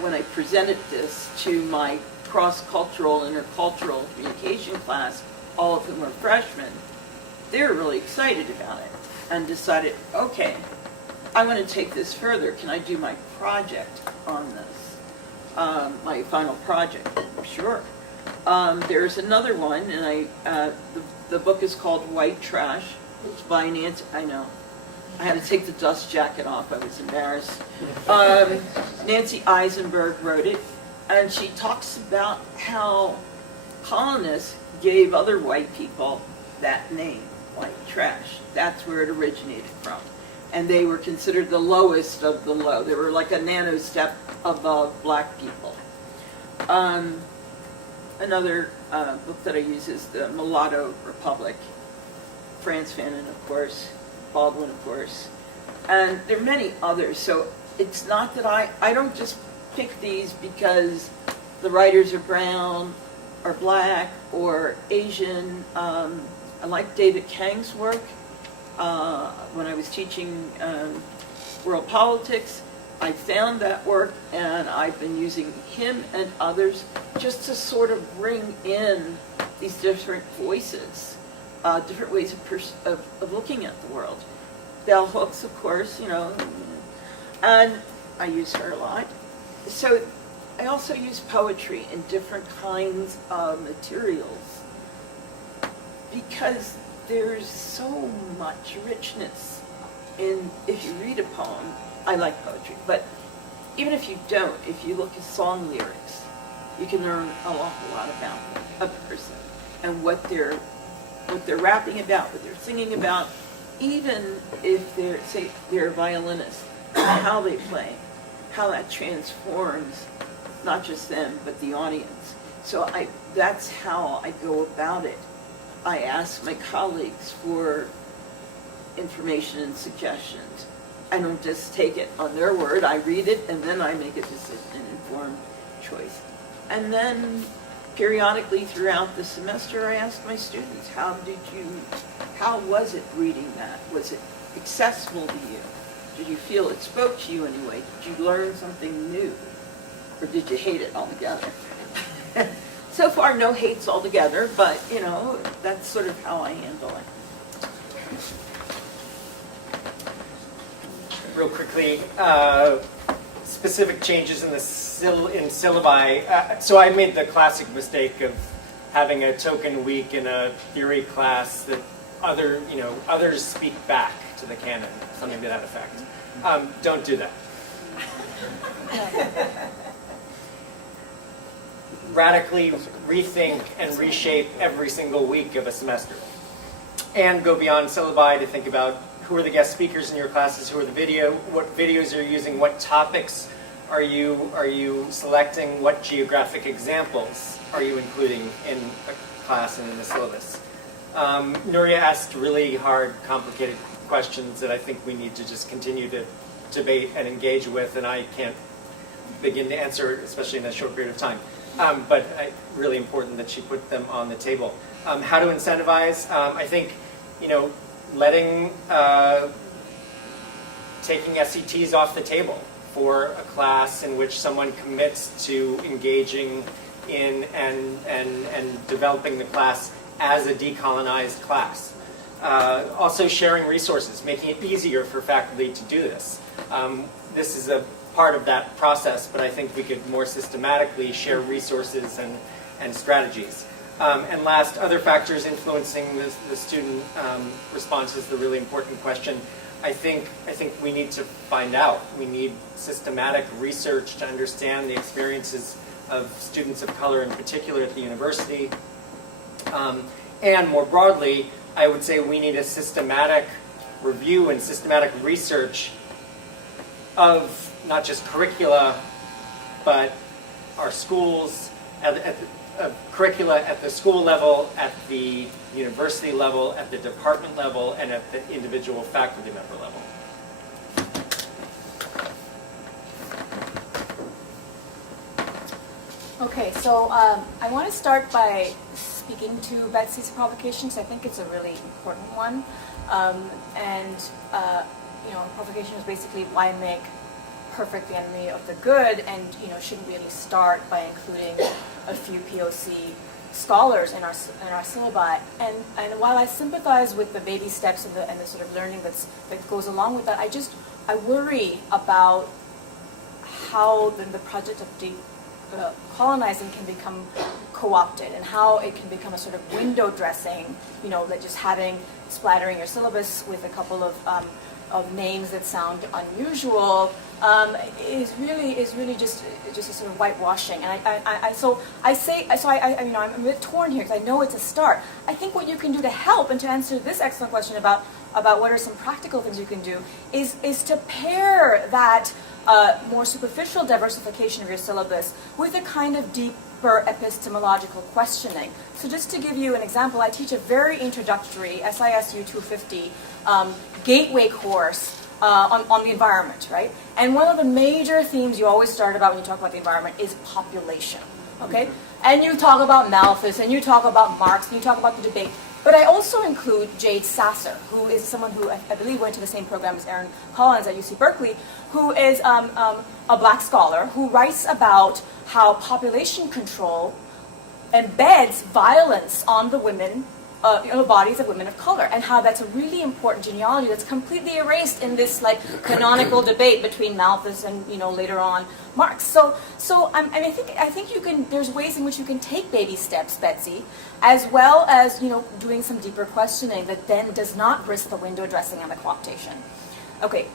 when I presented this to my cross-cultural, intercultural communication class, all of whom are freshmen, they were really excited about it and decided, okay, I want to take this further. Can I do my project on this? My final project? Sure. There's another one, and the book is called White Trash. It's by Nancy, I know. I had to take the dust jacket off. I was embarrassed. Nancy Eisenberg wrote it, and she talks about how colonists gave other white people that name, white trash. That's where it originated from. And they were considered the lowest of the low. They were like a nano step above black people. Another book that I use is The Mulatto Republic. Frantz Fanon, of course. Baldwin, of course. And there are many others. So it's not that I don't just pick these because the writers are brown or black or Asian. I like David Kang's work. When I was teaching world politics, I found that work, and I've been using him and others just to sort of bring in these different voices, different ways of looking at the world. Bell Hooks, of course, you know, and I use her a lot. So I also use poetry in different kinds of materials because there's so much richness in, if you read a poem, I like poetry, but even if you don't, if you look at song lyrics, you can learn an awful lot about a person and what they're rapping about, what they're singing about, even if they're, say, they're a violinist, how they play, how that transforms not just them, but the audience. So that's how I go about it. I ask my colleagues for information and suggestions. I don't just take it on their word. I read it, and then I make a decision, an informed choice. And then periodically throughout the semester, I ask my students, how was it reading that? Was it accessible to you? Did you feel it spoke to you anyway? Did you learn something new? Or did you hate it altogether? So far, no hates altogether, but, you know, that's sort of how I handle it. Real quickly, specific changes in the syllabi. So I made the classic mistake of having a token week in a theory class that others speak back to the canon, something to that effect. Don't do that. Radically rethink and reshape every single week of a semester. And go beyond syllabi to think about who are the guest speakers in your classes, who are what videos are you using, what topics are you selecting, what geographic examples are you including in a class and in the syllabus. Nuria asked really hard, complicated questions that I think we need to just continue to debate and engage with, and I can't begin to answer, especially in a short period of time. But really important that she put them on the table. How to incentivize? I think, letting, taking SETs off the table for a class in which someone commits to engaging in and developing the class as a decolonized class. Also sharing resources, making it easier for faculty to do this. This is a part of that process, but I think we could more systematically share resources and strategies. And last, other factors influencing the student response is the really important question. I think we need to find out. We need systematic research to understand the experiences of students of color in particular at the university. And more broadly, I would say we need a systematic review and systematic research of not just curricula, but our schools, curricula at the school level, at the university level, at the department level, and at the individual faculty member level. Okay, so I want to start by speaking to Betsy's provocation, because I think it's a really important one. Provocation is basically why make perfect the enemy of the good, and shouldn't we really start by including a few POC scholars in our syllabi? And while I sympathize with the baby steps and the sort of learning that goes along with that, I worry about how the project of colonizing can become co-opted, and how it can become a sort of window dressing, like just splattering your syllabus with a couple of names that sound unusual, is really just a sort of whitewashing. And I'm a bit torn here because I know it's a start. I think what you can do to help and to answer this excellent question about what are some practical things you can do is to pair that more superficial diversification of your syllabus with a kind of deeper epistemological questioning. So just to give you an example, I teach a very introductory SISU 250 gateway course on the environment, right? And one of the major themes you always start about when you talk about the environment is population, okay? And you talk about Malthus, and you talk about Marx, and you talk about the debate. But I also include Jade Sasser, who is someone who I believe went to the same program as Aaron Collins at UC Berkeley, who is a black scholar who writes about how population control embeds violence on the women, bodies of women of color, and how that's a really important genealogy that's completely erased in this canonical debate between Malthus and later on Marx. So I think you can. There's ways in which you can take baby steps, Betsy, as well as doing some deeper questioning that then does not risk the window dressing and the cooptation. Okay,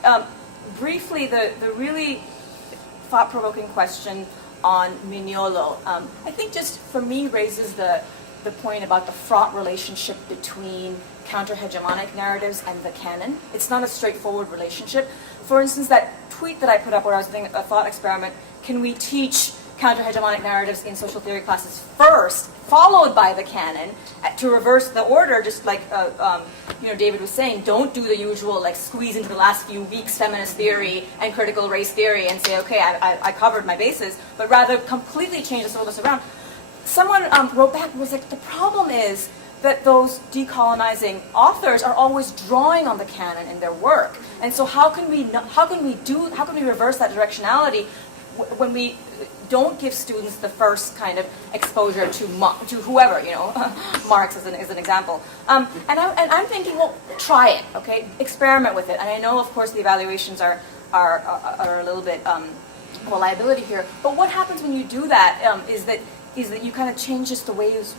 briefly, the really thought-provoking question on Mignolo, I think just for me raises the point about the fraught relationship between counter-hegemonic narratives and the canon. It's not a straightforward relationship. For instance, that tweet that I put up where I was doing a thought experiment, can we teach counter-hegemonic narratives in social theory classes first, followed by the canon, to reverse the order, just like David was saying, don't do the usual squeeze into the last few weeks feminist theory and critical race theory and say, okay, I covered my bases, but rather completely change the syllabus around. Someone wrote back and was like, the problem is that those decolonizing authors are always drawing on the canon in their work, and so how can we reverse that directionality when we don't give students the first kind of exposure to whoever, Marx is an example. And I'm thinking, well, try it, okay? Experiment with it. And I know, of course, the evaluations are a little bit liability here. But what happens when you do that is that you kind of change just the ways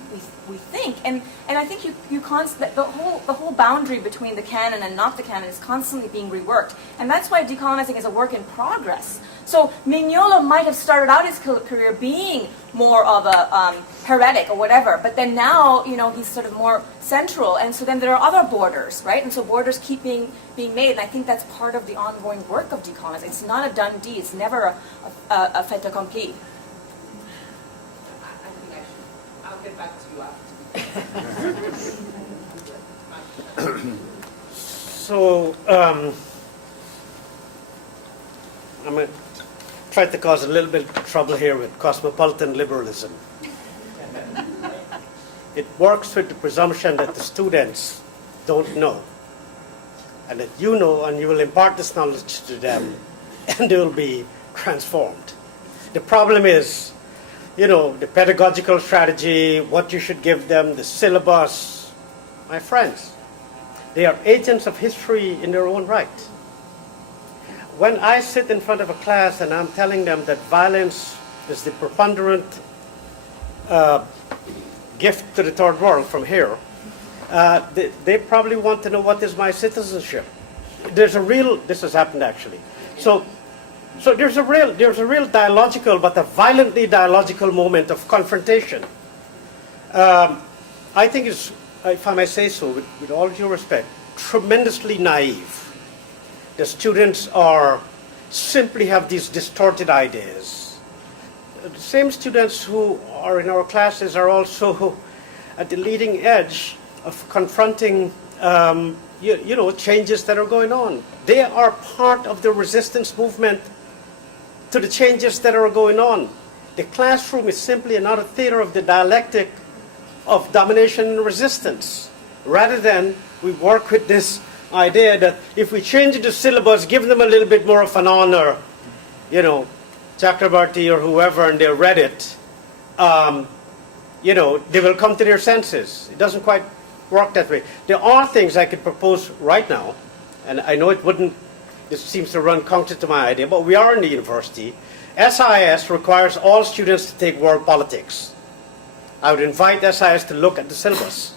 we think, and I think the whole boundary between the canon and not the canon is constantly being reworked, and that's why decolonizing is a work in progress. So Mignolo might have started out his career being more of a heretic or whatever, but then now he's sort of more central, and so then there are other borders, right? And so borders keep being made, and I think that's part of the ongoing work of decolonizing. It's not a done deed. It's never a fait accompli. I'll get back to you after. So I'm going to try to cause a little bit of trouble here with cosmopolitan liberalism. It works with the presumption that the students don't know, and that you know, and you will impart this knowledge to them, and they will be transformed. The problem is, you know, the pedagogical strategy, what you should give them, the syllabus. My friends, they are agents of history in their own right. When I sit in front of a class and I'm telling them that violence is the preponderant gift to the third world from here, they probably want to know what is my citizenship. There's a real, this has happened actually. So there's a real dialogical, but a violently dialogical moment of confrontation. I think it's, if I may say so, with all due respect, tremendously naive. The students simply have these distorted ideas. The same students who are in our classes are also at the leading edge of confronting changes that are going on. They are part of the resistance movement to the changes that are going on. The classroom is simply another theater of the dialectic of domination and resistance, rather than we work with this idea that if we change the syllabus, give them a little bit more of an honor, Chakrabarti or whoever, and they read it, they will come to their senses. It doesn't quite work that way. There are things I could propose right now, and I know this seems to run counter to my idea, but we are in the university. SIS requires all students to take world politics. I would invite SIS to look at the syllabus.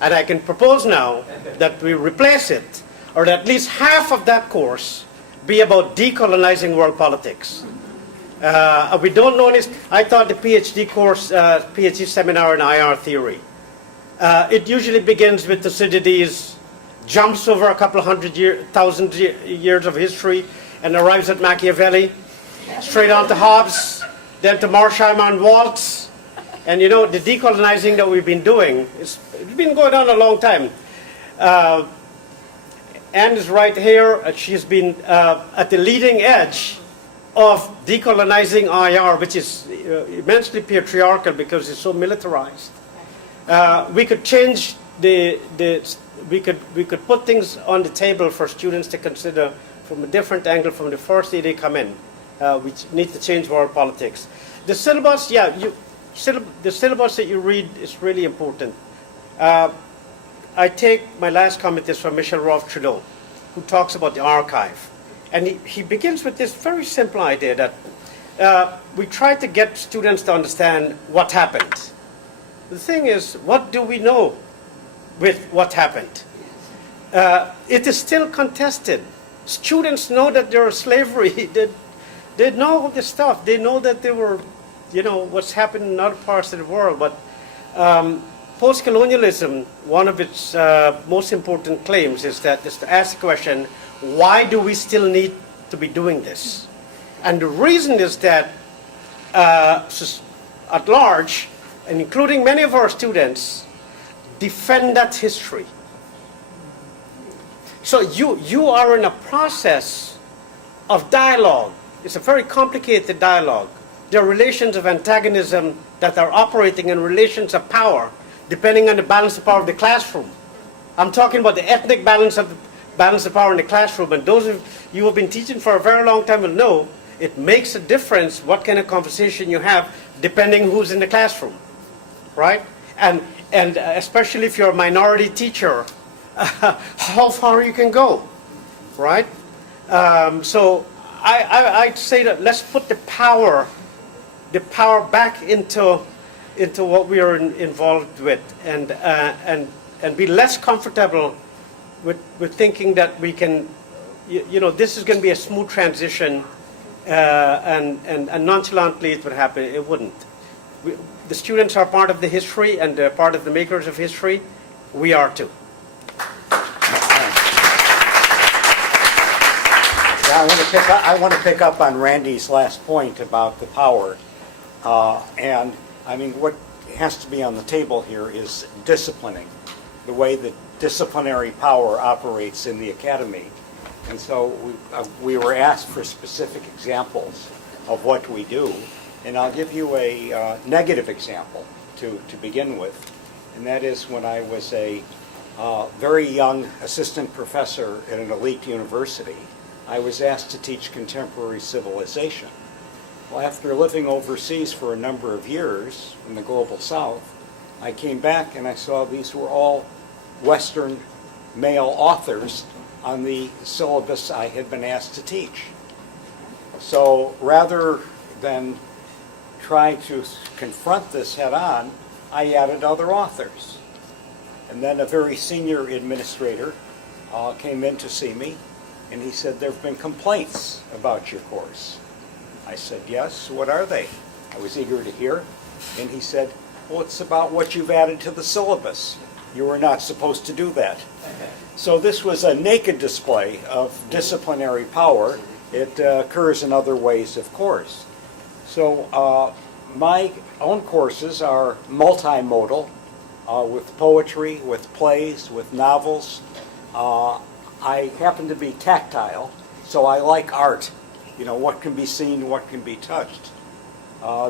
And I can propose now that we replace it, or that at least half of that course be about decolonizing world politics. We don't know this. I taught the PhD course, PhD seminar in IR theory. It usually begins with Thucydides, jumps over a couple of thousand years of history, and arrives at Machiavelli, straight on to Hobbes, then to Marsheimer and Waltz. And the decolonizing that we've been doing, it's been going on a long time. Anne is right here. She's been at the leading edge of decolonizing IR, which is immensely patriarchal because it's so militarized. We could change we could put things on the table for students to consider from a different angle from the first day they come in. We need to change world politics. The syllabus, the syllabus that you read is really important. I take my last comment is from Michel Rolfe-Trudeau, who talks about the archive. And he begins with this very simple idea that we try to get students to understand what happened. The thing is, what do we know with what happened? It is still contested. Students know that there was slavery. They know this stuff. They know that there were, what's happened in other parts of the world. But post-colonialism, one of its most important claims is to ask the question, why do we still need to be doing this? And the reason is that at large, and including many of our students, defend that history. So you are in a process of dialogue. It's a very complicated dialogue. There are relations of antagonism that are operating in relations of power, depending on the balance of power of the classroom. I'm talking about the ethnic balance of power in the classroom, and those of you who have been teaching for a very long time will know it makes a difference what kind of conversation you have depending who's in the classroom, right? And especially if you're a minority teacher, how far you can go, right? So I'd say that let's put the power back into what we are involved with, and be less comfortable with thinking that we can, this is going to be a smooth transition, and nonchalantly it would happen. It wouldn't. The students are part of the history, and they're part of the makers of history. We are too. Yeah, I want to pick up on Randy's last point about the power, and I mean what has to be on the table here is disciplining, the way that disciplinary power operates in the academy. And so we were asked for specific examples of what we do. And I'll give you a negative example to begin with. And that is when I was a very young assistant professor at an elite university, I was asked to teach contemporary civilization. Well, after living overseas for a number of years in the global south, I came back and I saw these were all Western male authors on the syllabus I had been asked to teach. So rather than try to confront this head on, I added other authors. And then a very senior administrator came in to see me, and he said, there have been complaints about your course. I said, yes, what are they? I was eager to hear. And he said, well, it's about what you've added to the syllabus. You were not supposed to do that. So this was a naked display of disciplinary power. It occurs in other ways, of course. So my own courses are multimodal, with poetry, with plays, with novels. I happen to be tactile, so I like art. You know, what can be seen, what can be touched.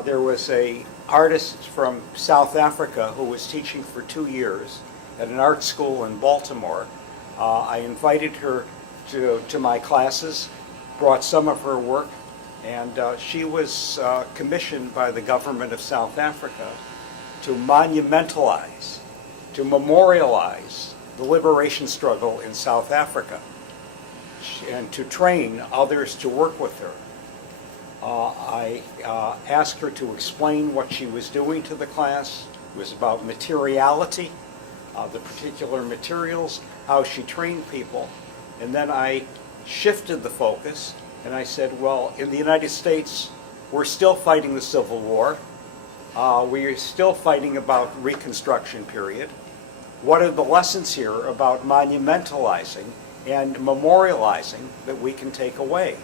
There was an artist from South Africa who was teaching for 2 years at an art school in Baltimore. I invited her to my classes, brought some of her work, and she was commissioned by the government of South Africa to monumentalize, to memorialize the liberation struggle in South Africa, and to train others to work with her. I asked her to explain what she was doing to the class. It was about materiality, the particular materials, how she trained people. And then I shifted the focus and I said, well, in the United States, we're still fighting the Civil War. We are still fighting about Reconstruction period. What are the lessons here about monumentalizing and memorializing that we can take away?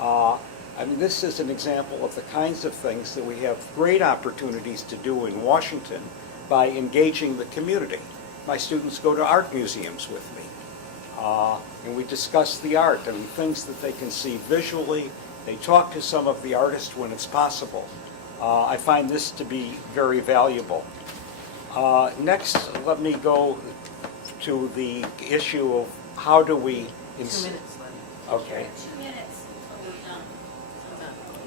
I mean, this is an example of the kinds of things that we have great opportunities to do in Washington by engaging the community. My students go to art museums with me, and we discuss the art and things that they can see visually. They talk to some of the artists when it's possible. I find this to be very valuable. Next, let me go to the issue of how do we... 2 minutes left. Okay. 2 minutes.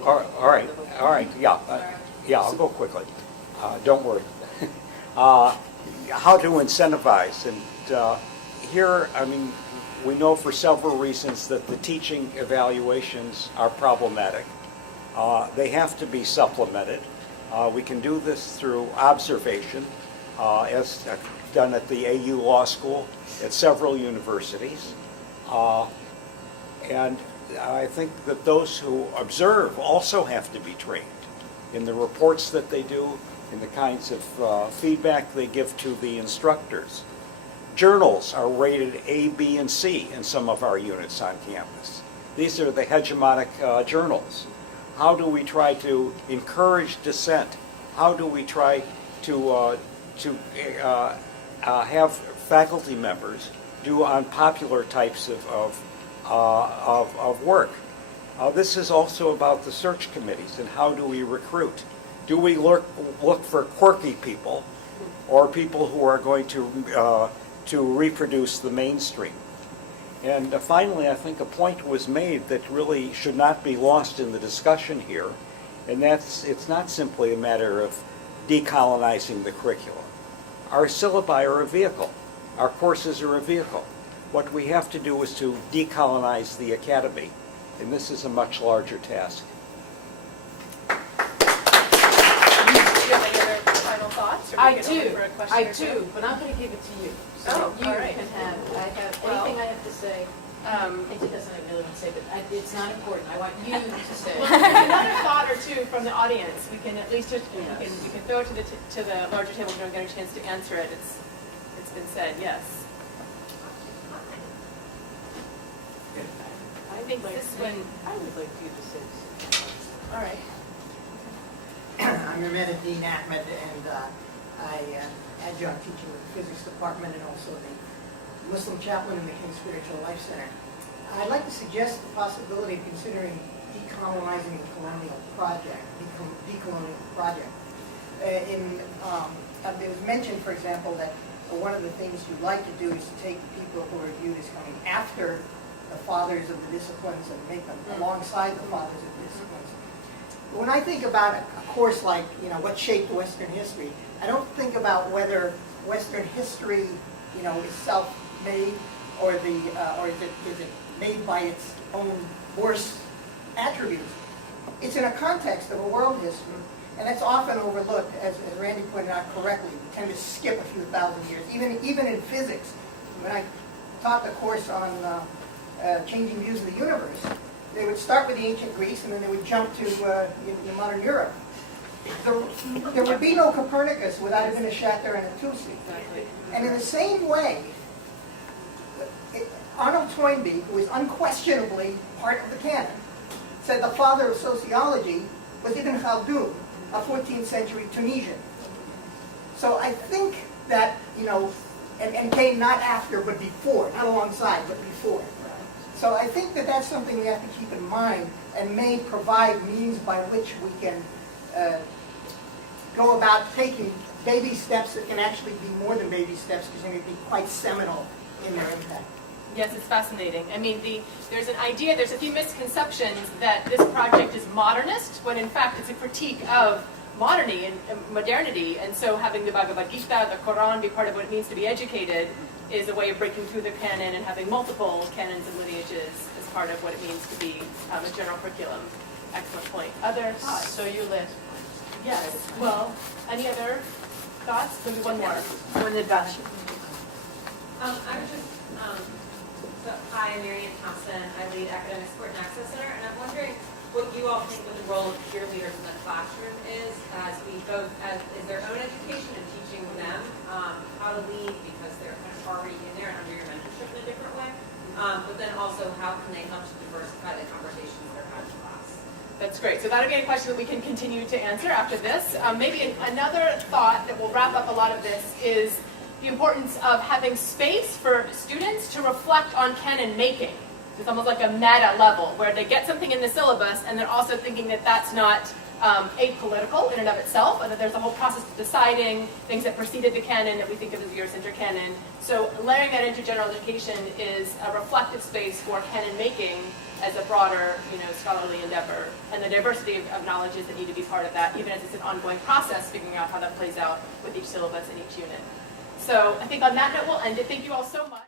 All right, yeah, I'll go quickly. Don't worry. How to incentivize, and here, I mean, we know for several reasons that the teaching evaluations are problematic. They have to be supplemented. We can do this through observation, as done at the AU Law School, at several universities. And I think that those who observe also have to be trained in the reports that they do, in the kinds of feedback they give to the instructors. Journals are rated A, B, and C in some of our units on campus. These are the hegemonic journals. How do we try to encourage dissent? How do we try to have faculty members do unpopular types of work? This is also about the search committees and how do we recruit? Do we look for quirky people or people who are going to reproduce the mainstream? And finally, I think a point was made that really should not be lost in the discussion here, and that's it's not simply a matter of decolonizing the curriculum. Our syllabi are a vehicle. Our courses are a vehicle. What we have to do is to decolonize the academy, and this is a much larger task. Do you have any other final thoughts? Or we I can open do, for a question I or two? do, but I'm going to give it to you. So Oh, you all right. can have, anything I have to say, it doesn't I really want to say, but it's not important. I want you to say. Well, if there's another thought or two from the audience, we can at least just, we can throw it to the larger table. We don't get a chance to answer it. It's been said, yes. I think this one, I would like you to say something. all right. I'm Ahmed Dean Ahmed, and I adjunct teaching in the physics department and also the Muslim chaplain in the King Spiritual Life Center. I'd like to suggest the possibility of considering decolonizing the colonial project, decolonial project. It was mentioned, for example, that one of the things you'd like to do is to take people who are viewed as coming after the fathers of the disciplines and make them alongside the fathers of the disciplines. But when I think about a course like, what shaped Western history, I don't think about whether Western history, is self-made or is it made by its own worst attributes. It's in a context of a world history, and that's often overlooked, as Randy pointed out correctly. We tend to skip a few thousand years, even in physics. When I taught the course on changing views of the universe, they would start with the ancient Greece, and then they would jump to modern Europe. There would be no Copernicus without a Shatter and a Tusi. And in the same way, Arnold Toynbee, who is unquestionably part of the canon, said the father of sociology was Ibn Khaldun, a 14th century Tunisian. So I think that, and came not after but before, not alongside, but before. So I think that that's something we have to keep in mind and may provide means by which we can go about taking baby steps that can actually be more than baby steps because they're going to be quite seminal in their impact. Yes, it's fascinating. I mean, there's an idea, there's a few misconceptions that this project is modernist, when in fact it's a critique of modernity and modernity. And so having the Bhagavad Gita, the Quran be part of what it means to be educated is a way of breaking through the canon and having multiple canons and lineages as part of what it means to be a general curriculum. Excellent point. Other thoughts? So you last. Yes. Well, any other thoughts? Maybe one more. When the Dutch. I was just, so hi, I'm Marianne Thompson. I lead Academic Support and Access Center, and I'm wondering what you all think what the role of peer leaders in the classroom is, as we both, is their own education and teaching them how to lead because they're kind of already in there and under your mentorship in a different way, but then also how can they help to diversify the conversations they're having in class? That's great. So that'll be a question that we can continue to answer after this. Maybe another thought that will wrap up a lot of this is the importance of having space for students to reflect on canon making. It's almost like a meta level where they get something in the syllabus and they're also thinking that that's not apolitical in and of itself, and that there's a whole process of deciding things that preceded the canon that we think of as Eurocentric canon. So layering that into general education is a reflective space for canon making as a broader, scholarly endeavor, and the diversity of knowledges that need to be part of that, even as it's an ongoing process, figuring out how that plays out with each syllabus and each unit. So I think on that note, we'll end it. Thank you all so much.